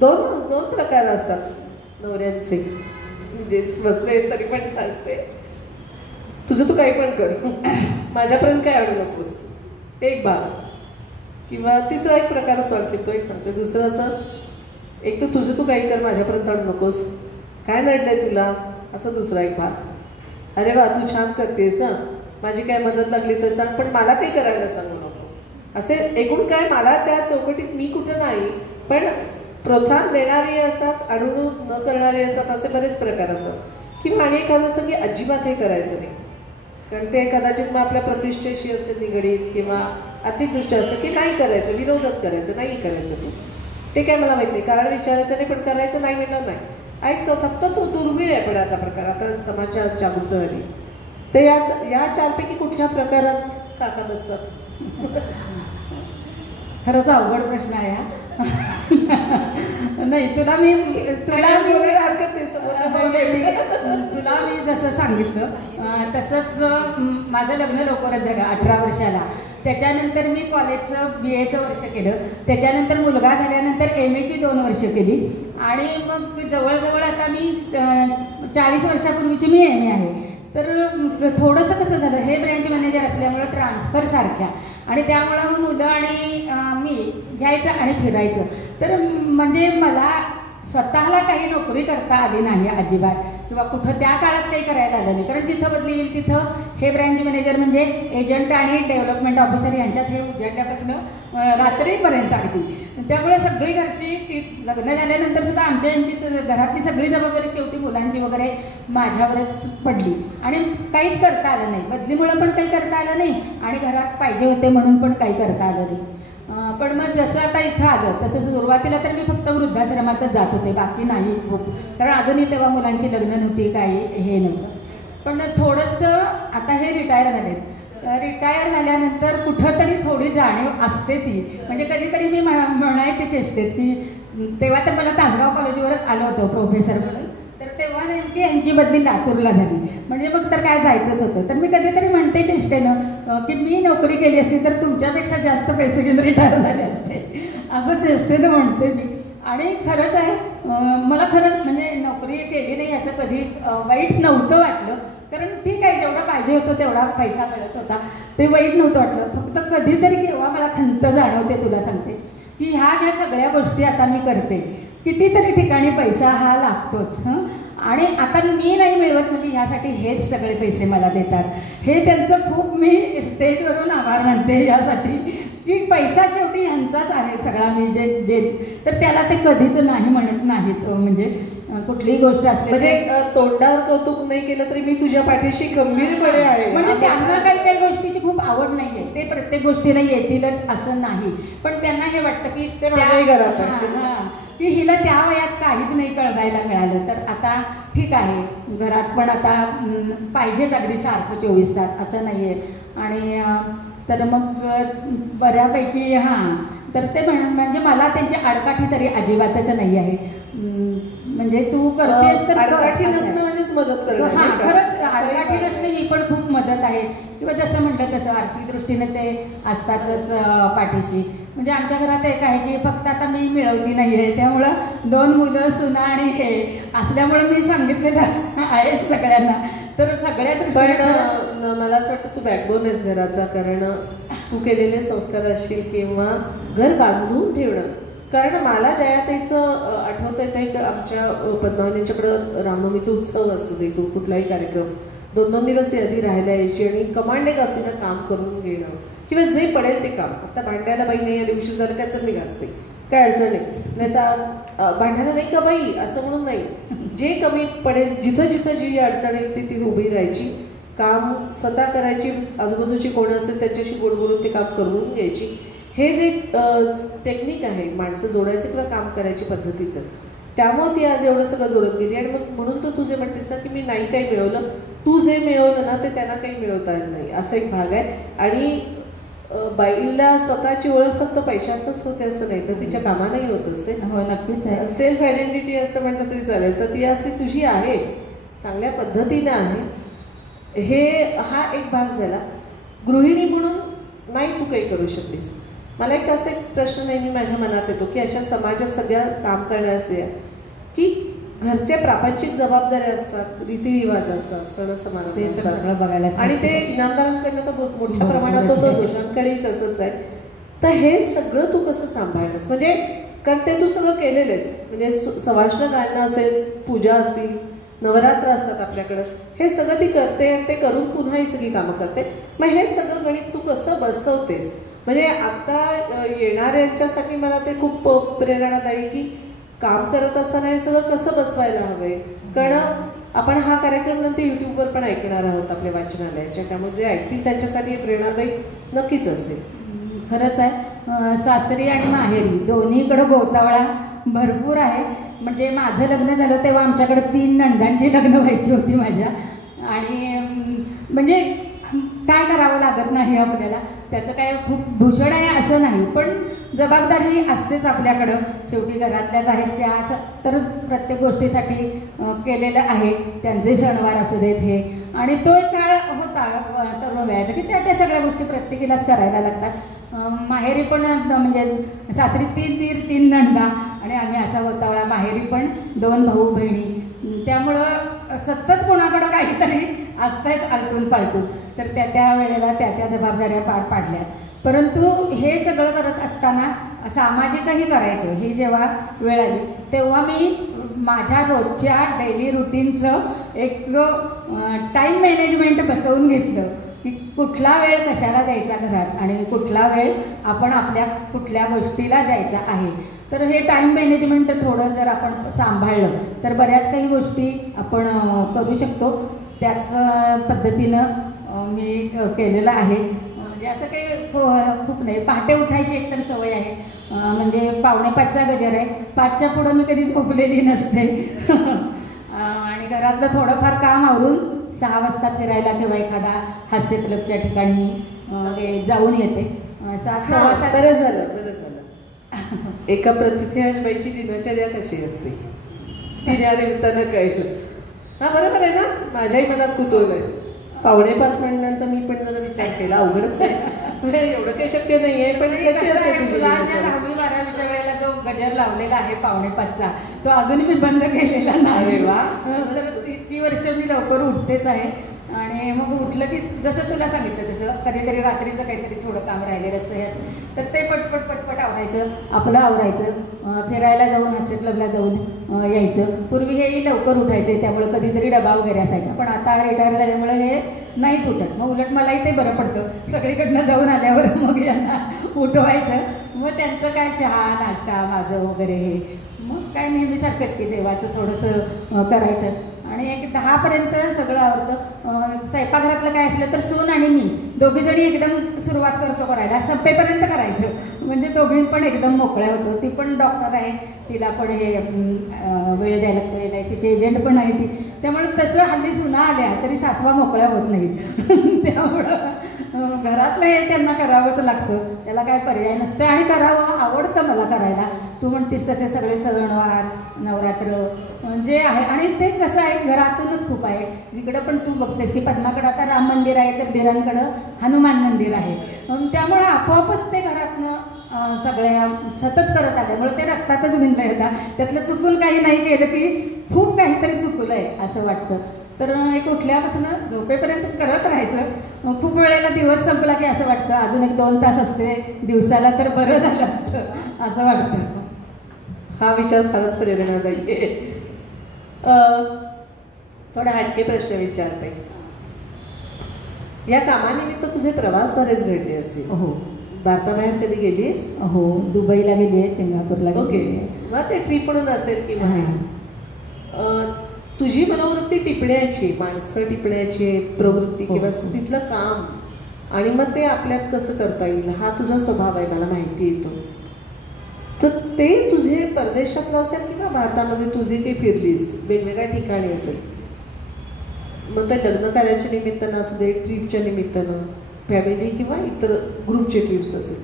दोन प्रकार असतात नवऱ्यांचे, म्हणजे बसले तरी पण सांगते तुझं तू काही पण कर, माझ्यापर्यंत काय आणू नकोस, एक भाग. किंवा तिसरा एक प्रकार असतो आणखी, तो एक सांगते. दुसरं असं, एक तर तुझं तू काही कर, माझ्यापर्यंत आणू नकोस, काय नडलंय तुला, असा दुसरा एक भाग. अरे वा तू छान करतेस, माझी काय मदत लागली तर सांग, पण मला काही करायला सांगू नको. असे एकूण काय मला त्या चौकटीत मी कुठं नाही, पण प्रोत्साहन देणारे असतात, अडवणूक न करणारे असतात, असे बरेच प्रकार असतात. किंवा आणि एखादं असं की अजिबात हे करायचं नाही, कारण ते कदाचित मग आपल्या प्रतिष्ठेशी असेल निगडीत, किंवा आर्थिकदृष्ट्या असं की नाही करायचं, विरोधच करायचं, नाही करायचं तू, ते काय मला माहिती नाही, कारण विचारायचं नाही पण करायचं नाही म्हटलं नाही. ऐकचं फक्त तो दुर्मिळ आहे. पण आता प्रकार आता समाजात जागृत झाली तर या चारपैकी कुठल्या प्रकारात काका बसतात? खरंच अवघड प्रश्न आहे हा. नाही तुला मी जसं सांगितलं तसंच माझं लग्न लवकरच झालं 18 वर्षाला. त्याच्यानंतर मी कॉलेजचं BAचं वर्ष केलं. त्याच्यानंतर मुलगा झाल्यानंतर MAची 2 वर्ष केली आणि मग जवळजवळ आता मी 40 वर्षापूर्वीची मी MA आहे. तर थोडंसं कसं झालं, हे ब्रँच मॅनेजर असल्यामुळं ट्रान्सफर सारख्या आणि त्यामुळं मुलं आणि मी घ्यायचं आणि फिरायचं. तर म्हणजे मला स्वतःला काही नोकरी करता आली नाही अजिबात, किंवा कुठं त्या काळात काही करायला आलं नाही. कारण जिथं बदली होईल तिथं हे ब्रँच मॅनेजर म्हणजे एजंट आणि डेव्हलपमेंट ऑफिसर यांच्यात हे उजाडल्यापासून रात्रीपर्यंत अगदी. त्यामुळे सगळी घरची लग्न झाल्यानंतर सुद्धा आमच्या यांची घरातली सगळी जबाबदारी शेवटी मुलांची वगैरे माझ्यावरच पडली आणि काहीच करता आलं नाही. बदलीमुळं पण काही करता आलं नाही आणि घरात पाहिजे होते म्हणून पण काही करता आलं नाही. पण मग जसं आता इथं आलं तसं सुरुवातीला तर मी फक्त वृद्धाश्रमातच जात होते, बाकी नाही खूप, कारण अजूनही तेव्हा मुलांची लग्न नव्हती, काही हे नव्हतं. पण थोडंसं आता हे रिटायर झालेत. रिटायर झाल्यानंतर कुठंतरी थोडी जाणीव असते ती, म्हणजे कधीतरी मी म्हणायचे चेष्टेत की तेव्हा तर मला तासगाव कॉलेजवरच आलं होतं प्रोफेसर म्हणून, तर तेव्हा नेमकी यांची बदली लातूरला झाली. म्हणजे मग तर काय जायचंच होतं. तर मी कधीतरी म्हणते चेष्टेनं की मी नोकरी केली असती तर तुमच्यापेक्षा जास्त पैसे घेऊन रिटायर झाले असते, असं चेष्टेनं म्हणते मी. आणि खरंच आहे, मला खरंच म्हणजे नोकरी केली नाही याचं कधी वाईट नव्हतं वाटलं, कारण ठीक आहे जेवढा पाहिजे होतं तेवढा पैसा मिळत होता, ते वाईट नव्हतं वाटलं. फक्त कधीतरी केव्हा मला खंत जाणवते, तुला सांगते की ह्या ज्या सगळ्या गोष्टी आता मी करते, कितीतरी ठिकाणी पैसा हा लागतोच. आणि आता मी नाही मिळवत म्हणजे ह्यासाठी हेच सगळे पैसे मला देतात. हे त्यांचं खूप मी स्टेजवरून आभार मानते यासाठी की पैसा शेवटी ह्यांचाच आहे सगळा. मी जे तर त्याला ते कधीच नाही म्हणत नाहीत. म्हणजे कुठलीही गोष्ट असली म्हणजे तोंडावर कौतुक नाही केलं तरी मी तुझ्या पाठीशी गंभीरपणे आहे. म्हणजे त्यांना काही काही गोष्टीची खूप आवड नाहीये, ते प्रत्येक गोष्टीला येतीलच असं नाही, पण त्यांना हे वाटतं की ते माझ्याही घरात आहे की हिला त्या वयात काहीच नाही करायला मिळालं तर आता ठीक आहे. घरात पण आता पाहिजेच अगदी सारखं 24 तास असं नाही आहे. आणि तर मग बऱ्यापैकी तर ते म्हणजे मला त्यांची आडकाठी तरी अजिबातच नाही आहे. म्हणजे तू करतेस तर आडकाठी नसणं म्हणजेच मदत करणं. खरंच आडकाठी नसणं ही पण खूप मदत आहे. किंवा जसं म्हटलं तसं आर्थिक दृष्टीने ते असतातच पाठीशी. म्हणजे आमच्या घरात एक आहे की फक्त आता मी मिळवली नाही आहे, त्यामुळं 2 मुलं सुना आणि हे असल्यामुळं मी सांगितलेलं आहे सगळ्यांना. तर सगळ्या पण मला असं वाटतं तू बॅकबोन आहेस घराचा, कारण तू केलेले संस्कार असतील किंवा घर बांधून ठेवणं. कारण मला जयाताईचं आठवतं येतं आमच्या पद्मावतींच्याकडं रामनवमीचा उत्सव असू दे, कुठलाही कार्यक्रम 2-2 दिवस आधी राहायला यायची आणि कमांड एक असते ना काम करून घेणं किंवा जे पडेल ते काम. आता भांड्याला बाई नाही आली, उशीर झालं काय चल मी घासते, काय अडचण नाही तर भांड्याला नाही का बाई असं म्हणून नाही, जे कमी पडेल जिथं जिथं जी अडचण येईल ती तिथे उभी राहायची, काम स्वतः करायची, आजूबाजूची कोण असेल त्याच्याशी गोड बोलून ते काम करून घ्यायची. हे जे टेक्निक आहे माणसं जोडायचं किंवा काम करायची पद्धतीचं, त्यामुळे ती आज एवढं सगळं जोडत गेली. आणि मग म्हणून तर तू जे म्हणतेस ना की मी नाही काही मिळवलं, तू जे मिळवलं ना ते त्यांना काही मिळवता आलं नाही असा एक भाग आहे. आणि बाईला स्वतःची ओळख फक्त पैशातच होते असं नाही तर तिच्या कामानंही होत असते. हो नक्कीच आहे. सेल्फ आयडेंटिटी असं म्हटलं तरी चालेल, तर ती असते तुझी आहे, चांगल्या पद्धतीनं आहे. हा एक भाग झाला. गृहिणी म्हणून नाही तू काही करू शकलीस. मला एक असा एक प्रश्न नेहमी माझ्या मनात येतो की अशा समाजात सगळ्या काम करण्याचे की घरच्या प्रापंचिक जबाबदाऱ्या असतात, रीतिरिवाज असतात, सण समारंभ असतात बघायला आणि ते इनामदारांकडनं तर मोठ्या प्रमाणात होतं, जोशांकडेही तसंच आहे. तर हे सगळं तू कसं सांभाळलंस? म्हणजे कारण ते तू सगळं केलेलेस, म्हणजे सवाष्ण घालणं असेल, पूजा असतील, नवरात्र असतात आपल्याकडं, हे सगळं ती करते आणि ते करून पुन्हा ही सगळी कामं करते. मग हे सगळं गणित तू कसं बसवतेस? म्हणजे आता येणाऱ्यांच्यासाठी मला ते खूप प्रेरणादायी की काम करत असताना हे सगळं कसं बसवायला हवंय. कारण आपण हा कार्यक्रम नंतर यूट्यूबवर पण ऐकणार आहोत आपल्या वाचनालयाच्या, त्यामुळे जे ऐकतील त्यांच्यासाठी प्रेरणादायी नक्कीच असेल. खरंच आहे, सासरी आणि माहेरी दोन्हीकडं गोतावळा भरपूर आहे. म्हणजे माझं लग्न झालं तेव्हा आमच्याकडे 3 नणदांची लग्न व्हायची होती माझ्या. आणि म्हणजे काय करावं लागत नाही आपल्याला, त्याचं काय खूप भूषण आहे असं नाही, पण जबाबदारी असतेच आपल्याकडं. शेवटी घरातल्याच आहेत त्या, तरच प्रत्येक गोष्टीसाठी केलेलं आहे. त्यांचे सणवार असू देत हे. आणि तो एक काळ होता तरुण वयाचा की त्या सगळ्या गोष्टी प्रत्येकीलाच करायला लागतात. माहेरी पण म्हणजे सासरी 3 दीर 3 नणदा आणि आम्ही असा होता. माहेरी पण 2 भाऊ बहिणी. त्यामुळं सतत कोणाकडं काहीतरी असतंच आलटून पालटून. तर त्या वेळेला त्या जबाबदाऱ्या पार पाडल्यात. परंतु हे सगळं करत असताना सामाजिकही करायचं ही जेव्हा वेळ आली तेव्हा मी माझ्या रोजच्या डेली रुटीनचं एक टाईम मॅनेजमेंट बसवून घेतलं की कुठला वेळ कशाला द्यायचा घरात आणि कुठला वेळ आपण आपल्या कुठल्या गोष्टीला द्यायचा आहे. तर हे टाईम मॅनेजमेंट थोडं जर आपण सांभाळलं तर बऱ्याच काही गोष्टी आपण करू शकतो. त्याच पद्धतीनं मी केलेलं आहे. म्हणजे असं काही खूप नाही. पहाटे उठायची एकतर सवय आहे. म्हणजे 4:45चा गजर आहे. 5च्या पुढं मी कधी झोपलेली नसते. आणि घरातलं थोडंफार काम आवरून 6 वाजता फिरायला किंवा एखादा हास्य क्लबच्या ठिकाणी मी जाऊन येते. 7:15 बरं झालं. एका प्रतिथाबाईची दिनचर्या कशी असते ती या निमित्तानं कळलं. हा बरोबर आहे ना. माझ्याही मनात कुतूहल आहे. 4:45 म्हणल्यानंतर मी पण जरा विचार केला. अवघडच आहे, एवढं काही शक्य नाही आहे. पण कशी असते तुझी? 10वी-12वीच्या वेळेला जो गजर लावलेला आहे 4:45चा तो अजून मी बंद केलेला नाही. वा. ती वर्ष मी लवकर उठतेच आहे. आणि मग उठलं की जसं तुला सांगितलं तसं कधीतरी रात्रीचं काहीतरी थोडं काम राहिलेलं असतं तर ते पटपट आवरायचं, आपलं आवरायचं, फिरायला जाऊन हास्य क्लबला जाऊन यायचं. पूर्वी हेही लवकर उठायचे त्यामुळे कधीतरी डबा वगैरे असायचा. पण आता रिटायर झाल्यामुळे हे नाही उठत. मग उलट मलाही ते बरं पडतं. सगळीकडनं जाऊन आल्यावर मग यांना उठवायचं. मग त्यांचं काय चहा नाश्ता माझं वगैरे हे मग काय नेहमीसारखंच की देवाचं थोडंसं करायचं. आणि एक 10पर्यंत सगळं आवडतं. स्वयंपाकघरातलं काय असलं तर सून आणि मी दोघीजणी एकदम सुरुवात करतो करायला. संपेपर्यंत करायचं म्हणजे दोघी पण एकदम मोकळ्या होतो. ती पण डॉक्टर आहे, तिला पण हे वेळ द्यायला लागतो. LICची एजंट पण आहे ती. त्यामुळे तसं हल्ली सुना आल्या तरी सासवा मोकळ्या होत नाहीत. त्यामुळं घरातलं हे त्यांना करावंच लागतं. त्याला काय पर्याय नसतं आणि करावं आवडतं मला करायला. तू म्हणतीस तसे सगळे सणवार नवरात्र जे आहे. आणि ते कसं आहे घरातूनच खूप आहे. इकडं पण तू बघतेस की पद्माकडं आता राम मंदिर आहे तर धीरांकडं हनुमान मंदिर आहे. त्यामुळे आपोआपच ते घरातनं सगळ्या सतत करत आल्यामुळे ते रक्तातच भिनलंय होता. त्यातलं चुकून काही नाही केलं की खूप काहीतरी चुकलंय असं वाटतं. तर एक उठल्यापासून झोपेपर्यंत करत राहायचं. खूप वेळेला दिवस संपला की असं वाटतं अजून 1-2 तास असते दिवसाला तर बरं झालं असतं असं वाटतं. हा विचार फारच प्रेरणादायी आहे. थोडा हटके प्रश्न विचारते. या कामानिमित्त तुझे प्रवास बरेच घडले असतील. हो. भारताबाहेर कधी गेलीस? हो, दुबईला गेली आहे, सिंगापूरला ओके. गेली. मग ते ट्रिप म्हणून असेल किंवा तुझी मनोवृत्ती टिपण्याची, माणसं टिपण्याची प्रवृत्ती किंवा तिथलं काम आणि मग ते आपल्यात कसं करता येईल हा तुझा स्वभाव आहे मला माहिती येतो. तर ते तुझे परदेशातलं असेल किंवा भारतामध्ये तुझी काही फिरलीस वेगवेगळ्या ठिकाणी असेल. मग ते लग्न कार्याच्या निमित्तानं असू दे, ट्रिपच्या निमित्तानं, फॅमिली किंवा इतर ग्रुपचे ट्रिप्स असेल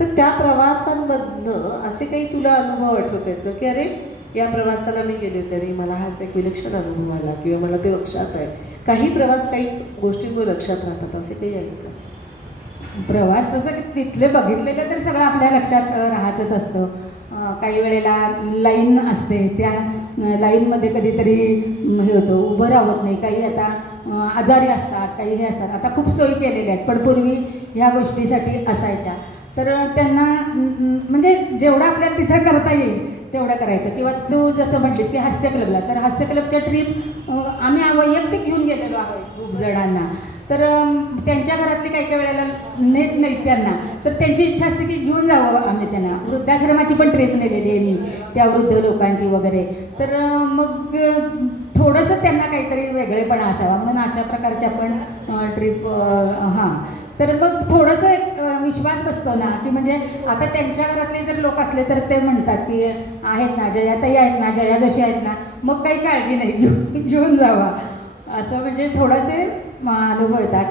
तर त्या प्रवासांमधनं असे काही तुला अनुभव आठवत आहेत की अरे या प्रवासाला मी गेले तरी मला हाच एक विलक्षण अनुभव आला किंवा मला ते लक्षात आहे. काही प्रवास काही गोष्टी लक्षात राहतात असे काही आहेत का? प्रवास तसं तिथले बघितलेलं तर सगळं आपल्या लक्षात राहतच असतं. काही वेळेला लाईन असते त्या लाईनमध्ये कधीतरी हे होतं उभं राहत नाही. काही आता आजारी असतात, काही हे असतात. आता खूप सोयी केलेल्या आहेत पण पूर्वी ह्या गोष्टीसाठी असायच्या. तर त्यांना म्हणजे जेवढं आपल्याला तिथं करता येईल तेवढं करायचं. किंवा तू जसं म्हटलीस की हास्य क्लबला तर हास्य क्लबच्या ट्रिप आम्ही वैयक्तिक घेऊन गेलेलो आहोत खूप जणांना. तर त्यांच्या घरातली काही वेळेला नेत नाहीत त्यांना तर त्यांची इच्छा असते की घेऊन जावं आम्ही त्यांना. वृद्धाश्रमाची पण ट्रिप नेलेली आहे मी त्या वृद्ध लोकांची वगैरे. तर मग थोडंसं त्यांना काहीतरी वेगळेपणा असावा म्हणून अशा प्रकारच्या पण ट्रिप तर मग थोडंसं एक विश्वास बसतो ना, की म्हणजे आता त्यांच्या घरातले जर लोक असले तर ते म्हणतात की आहेत ना जयाताई आहेत ना, जया जोशी आहेत ना, मग काही काळजी नाही, घेऊन जावा, असं म्हणजे थोडेसे अनुभव येतात.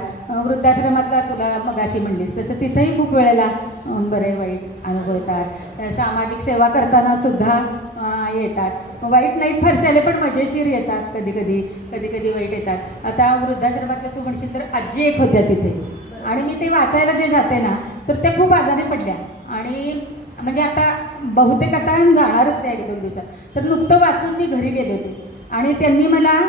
वृद्धाश्रमातला तुला मगाशी म्हणलीस तसं तिथंही खूप वेळेला बरे वाईट अनुभव येतात. सामाजिक सेवा करताना सुद्धा येतात. वाईट नाहीत खर्चाले पण मजेशीर येतात, कधी कधी वाईट येतात. आता वृद्धाश्रमातलं तू म्हणशील तर आजी एक होत्या तिथे, आणि मी ते वाचायला जे जाते ना तर त्या खूप आजारी पडल्या, आणि म्हणजे आता बहुतेक आता जाणारच त्या 1-2 दिवसात. तर नुकतं वाचून मी घरी गेले होते आणि त्यांनी मला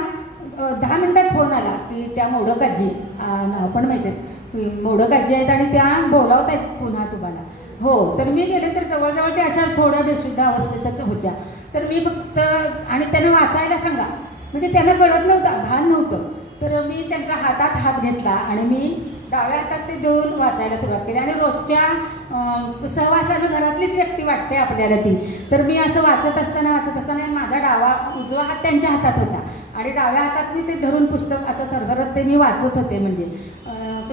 10 मिनिटात फोन आला की त्या मोडक आजी, नाव पण माहीत आहेत, मोडक आजी आहेत आणि त्या बोलावत आहेत पुन्हा तुम्हाला. हो, तर मी गेले तर जवळजवळ त्या अशा थोड्या बेशुद्ध अवस्थेतच होत्या. तर मी फक्त, आणि त्यांना वाचायला सांगा म्हणजे त्यांना कळत नव्हतं, भान नव्हतं. तर मी त्यांचा हातात हात घेतला आणि मी डाव्या हातात ते देऊन वाचायला सुरुवात केली. आणि रोजच्या सहवासानं घरातलीच व्यक्ती वाटते आपल्याला ती. तर मी असं वाचत असताना माझा उजवा हात त्यांच्या हातात होता आणि डाव्या हातात मी ते धरून पुस्तक असं थरथरत ते मी वाचत होते. म्हणजे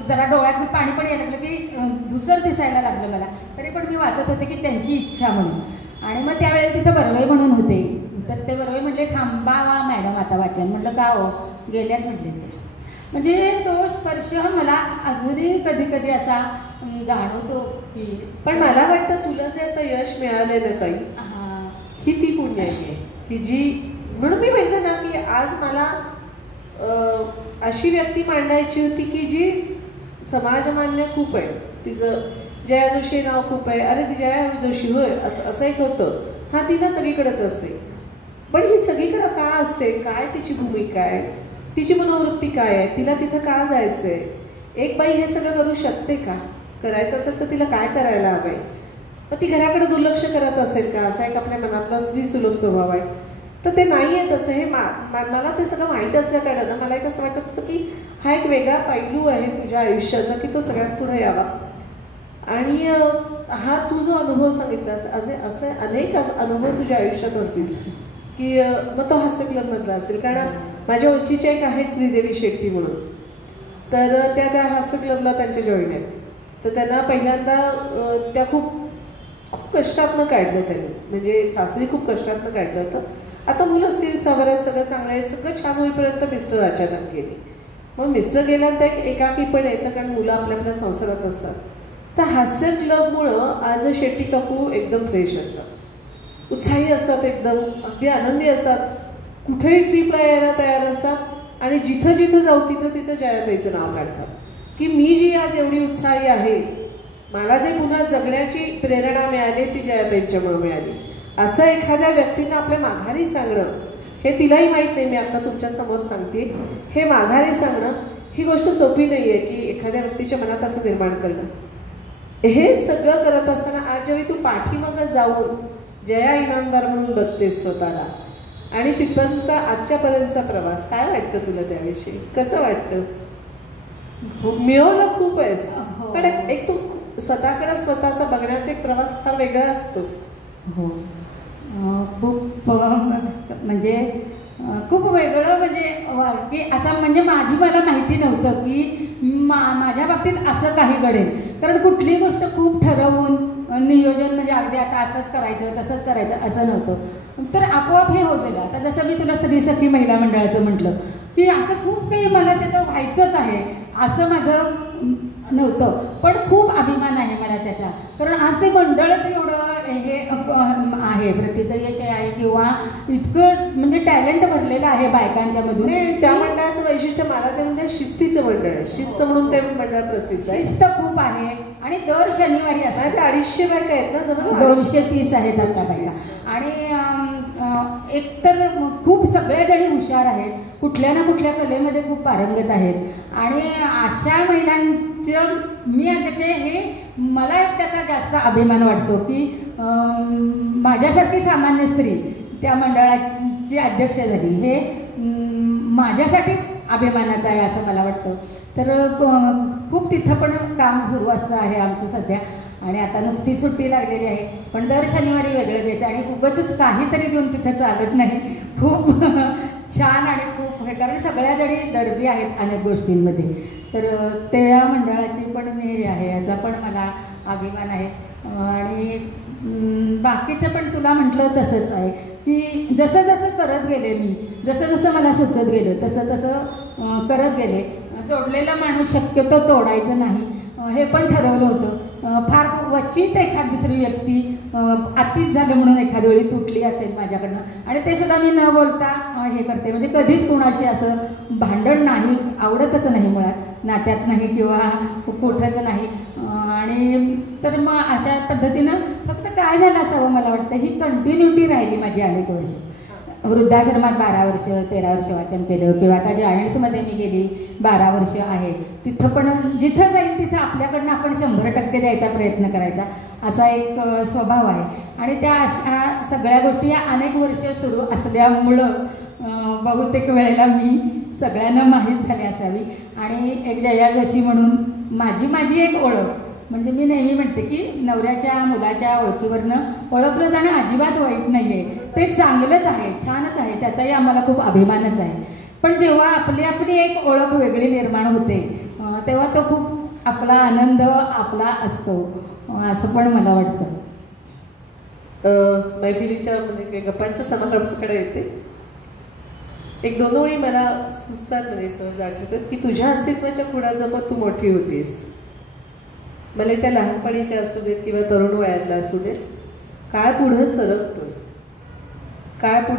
जरा डोळ्यात पाणी पण यायला लागलं की धुसर दिसायला लागलं मला, तरी पण मी वाचत होते की त्यांची इच्छा म्हणून. आणि मग त्यावेळेला तिथं बर्वे म्हणून होते, तर ते बर्वे म्हटले थांबावा मॅडम आता वाचन. म्हटलं का हो, गेल्यात म्हटले ते. म्हणजे तो स्पर्श मला अजूनही कधी असा जाणवतो की. पण मला वाटतं तुला जे आता यश मिळाले ना ताई, ही ती पुण्य आहे की जी, म्हणून मी म्हटलं ना की आज मला अशी व्यक्ती मांडायची होती की जी समाजमान्य खूप आहे. तिचं जया जोशी नाव खूप आहे, अरे ती जया जोशी होय असं एक होतं. हा, ती ना सगळीकडेच असते, पण ही सगळीकडं का असते, काय तिची भूमिका आहे, तिची मनोवृत्ती काय आहे, तिला तिथं का जायचंय, एक बाई हे सगळं करू शकते का, करायचं असेल तर तिला काय करायला हवंय, मग ती घराकडे दुर्लक्ष करत असेल का, असा एक आपल्या मनातला स्त्री सुलभ स्वभाव आहे. तर ते नाही आहे तसं. हे मला ते सगळं माहीत असल्या कारणानं मला एक असं वाटत होतं की हा एक वेगळा पैलू आहे तुझ्या आयुष्याचा की तो सगळ्यात पुढे यावा. आणि हा तू जो अनुभव सांगितलास, असे अनेक अनुभव तुझ्या आयुष्यात असतील की मग तो हास्य क्लबमधला असेल. कारण माझ्या ओळखीच्या एक आहेत श्रीदेवी शेट्टी म्हणून, तर त्या हास्य क्लबला त्यांचे जॉईन आहेत. तर त्यांना पहिल्यांदा त्या खूप कष्टातनं काढलं त्यांनी, म्हणजे सासरी खूप कष्टातनं काढलं होतं. आता मुलं स्थिर सवरत सगळं चांगलं आहे, सगळं छान होईपर्यंत मिस्टर अचानक गेले. मग मिस्टर गेल्यानंतर एक एकाकी पण येतं, कारण मुलं आपल्या संसारात असतात. तर हास्य क्लबमुळं आज शेट्टी काकू एकदम फ्रेश असतात, उत्साही असतात, एकदम अगदी आनंदी असतात, कुठेही ट्रिपला यायला तयार असतात आणि जिथं जिथं जाऊ तिथं जयाताईचं नाव काढतात की मी जी आज एवढी उत्साही आहे, मला जे पुन्हा जगण्याची प्रेरणा मिळाली ती जयाताईंच्यामुळे मिळाली. असं एखाद्या व्यक्तींना आपल्या माघारी सांगणं, हे तिलाही माहीत नाही, मी आता तुमच्यासमोर सांगते, हे माघारी सांगणं ही गोष्ट सोपी नाही आहे की एखाद्या व्यक्तीच्या मनात असं निर्माण करणं. हे सगळं करत असताना आज जेव्हा तू पाठीमागं जाऊन जया इनामदार म्हणून बघतेस स्वतःला आणि तिथपर्यंत आजच्यापर्यंतचा प्रवास, काय वाटतं तुला त्याविषयी, कसं वाटतं? मिळवलं खूप आहेस, पण एक तू स्वतःकडे स्वतःचा बघण्याचा एक प्रवास फार वेगळा असतो. हो, खूप म्हणजे खूप वेगळं, म्हणजे की असं म्हणजे मला माहिती नव्हतं की माझ्या बाबतीत असं काही घडेल. कारण कुठलीही गोष्ट खूप ठरवून नियोजन म्हणजे अगदी आता असंच करायचं तसंच करायचं असं नव्हतं. तर आपोआप हे होत गेलं. आता जसं मी तुला स्त्री सखी महिला मंडळाचं म्हटलं की असं खूप काही मला त्याचं व्हायचंच आहे असं माझं नव्हतं, पण खूप अभिमान आहे मला त्याचा. कारण आज ते मंडळच एवढं हे आहे, प्रतितयश आहे किंवा इतकं म्हणजे टॅलेंट भरलेलं आहे बायकांच्या मधून. त्या मंडळाचं वैशिष्ट्य मला ते म्हणजे शिस्तीचं मंडळ आहे, शिस्त म्हणून ते मंडळ प्रसिद्ध आहे. शिस्त खूप आहे आणि दर शनिवारी असतात. 250 बायका आहेत ना, जवळ 230 आहेत आता बायका. आणि एकतर खूप सगळ्याजणी हुशार आहेत, कुठल्या ना कुठल्या कलेमध्ये खूप पारंगत आहेत. आणि अशा महिलांचं मी अध्यक्ष हे मला त्याचा जास्त अभिमान वाटतो की माझ्यासारखी सामान्य स्त्री त्या मंडळाची अध्यक्ष झाली, हे माझ्यासाठी अभिमानाचं आहे असं मला वाटतं. तर खूप तिथं पण काम सुरू असतं आहे आमचं सध्या. आणि आता नुकती सुट्टी लागलेली आहे, पण दर शनिवारी वेगळं द्यायचं आणि उगाचच काहीतरी घेऊन तिथं चालत नाही. खूप छान आणि खूप हे कारण सगळ्या जणी दर्दी आहेत अनेक गोष्टींमध्ये. तर त्या मंडळाची पण मी हे आहे, याचा पण मला अभिमान आहे. आणि बाकीचं पण तुला म्हटलं तसंच आहे की जसं जसं करत गेले मी, जसं जसं मला सुचत गेलं तसं तसं करत गेले. जोडलेला माणूस शक्यतो तोडायचं नाही हे पण ठरवलं होतं. फार क्वचित एखाद दुसरी व्यक्ती अतिच झालं म्हणून एखाद वेळी तुटली असेल माझ्याकडनं आणि ते सुद्धा मी न बोलता हे करते. म्हणजे कधीच कोणाशी असं भांडण नाही, आवडतच नाही मुळात, नात्यात नाही किंवा कुठंच नाही. आणि तर मग अशा पद्धतीनं फक्त काय झालं असावं मला वाटतं, ही कंटिन्युटी राहिली माझी अनेक वर्ष. वृद्धाश्रमात 12 वर्ष 13 वर्ष वाचन केलं किंवा आता जायंट्समध्ये मी गेली 12 वर्ष आहे. तिथं पण जिथं जाईल तिथं आपल्याकडनं आपण 100% द्यायचा प्रयत्न करायचा असा एक स्वभाव आहे. आणि त्या अशा सगळ्या गोष्टी या अनेक वर्ष सुरू असल्यामुळं बहुतेक वेळेला मी सगळ्यांना माहीत झाली असावी. आणि एक जया जोशी म्हणून माझी एक ओळख, म्हणजे मी नेहमी म्हणते की नवऱ्याच्या मुलाच्या ओळखीवरनं ओळखलं जाणं अजिबात वाईट नाही आहे, ते चांगलंच आहे, छानच आहे, त्याचाही आम्हाला खूप अभिमानच आहे. पण जेव्हा आपली एक ओळख वेगळी निर्माण होते तेव्हा तो खूप आपला आनंद आपला असतो असं पण मला वाटतं. मैफिलीच्या म्हणजे गप्पांच्या समारंभाकडे येते. एक 2 ओळी मला सुचतात, म्हणजे सहज आठवतात की तुझ्या अस्तित्वाच्या खुणाजवळ तू मोठी होतीस. मला त्या लहानपणीच्या असू देत किंवा तरुण वयातला असू देत, काय पुढं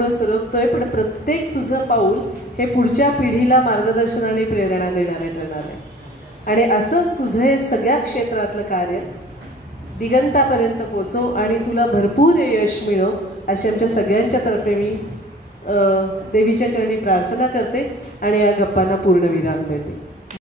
सरकतोय पण प्रत्येक तुझं पाऊल हे पुढच्या पिढीला मार्गदर्शन आणि प्रेरणा देणारे ठरणार आहे. आणि असंच तुझं हे सगळ्या क्षेत्रातलं कार्य दिगंतापर्यंत पोचव आणि तुला भरपूर यश मिळो अशी आमच्या सगळ्यांच्या तर्फे मी देवीच्या चरणी प्रार्थना करते आणि या गप्पांना पूर्ण विराम देते.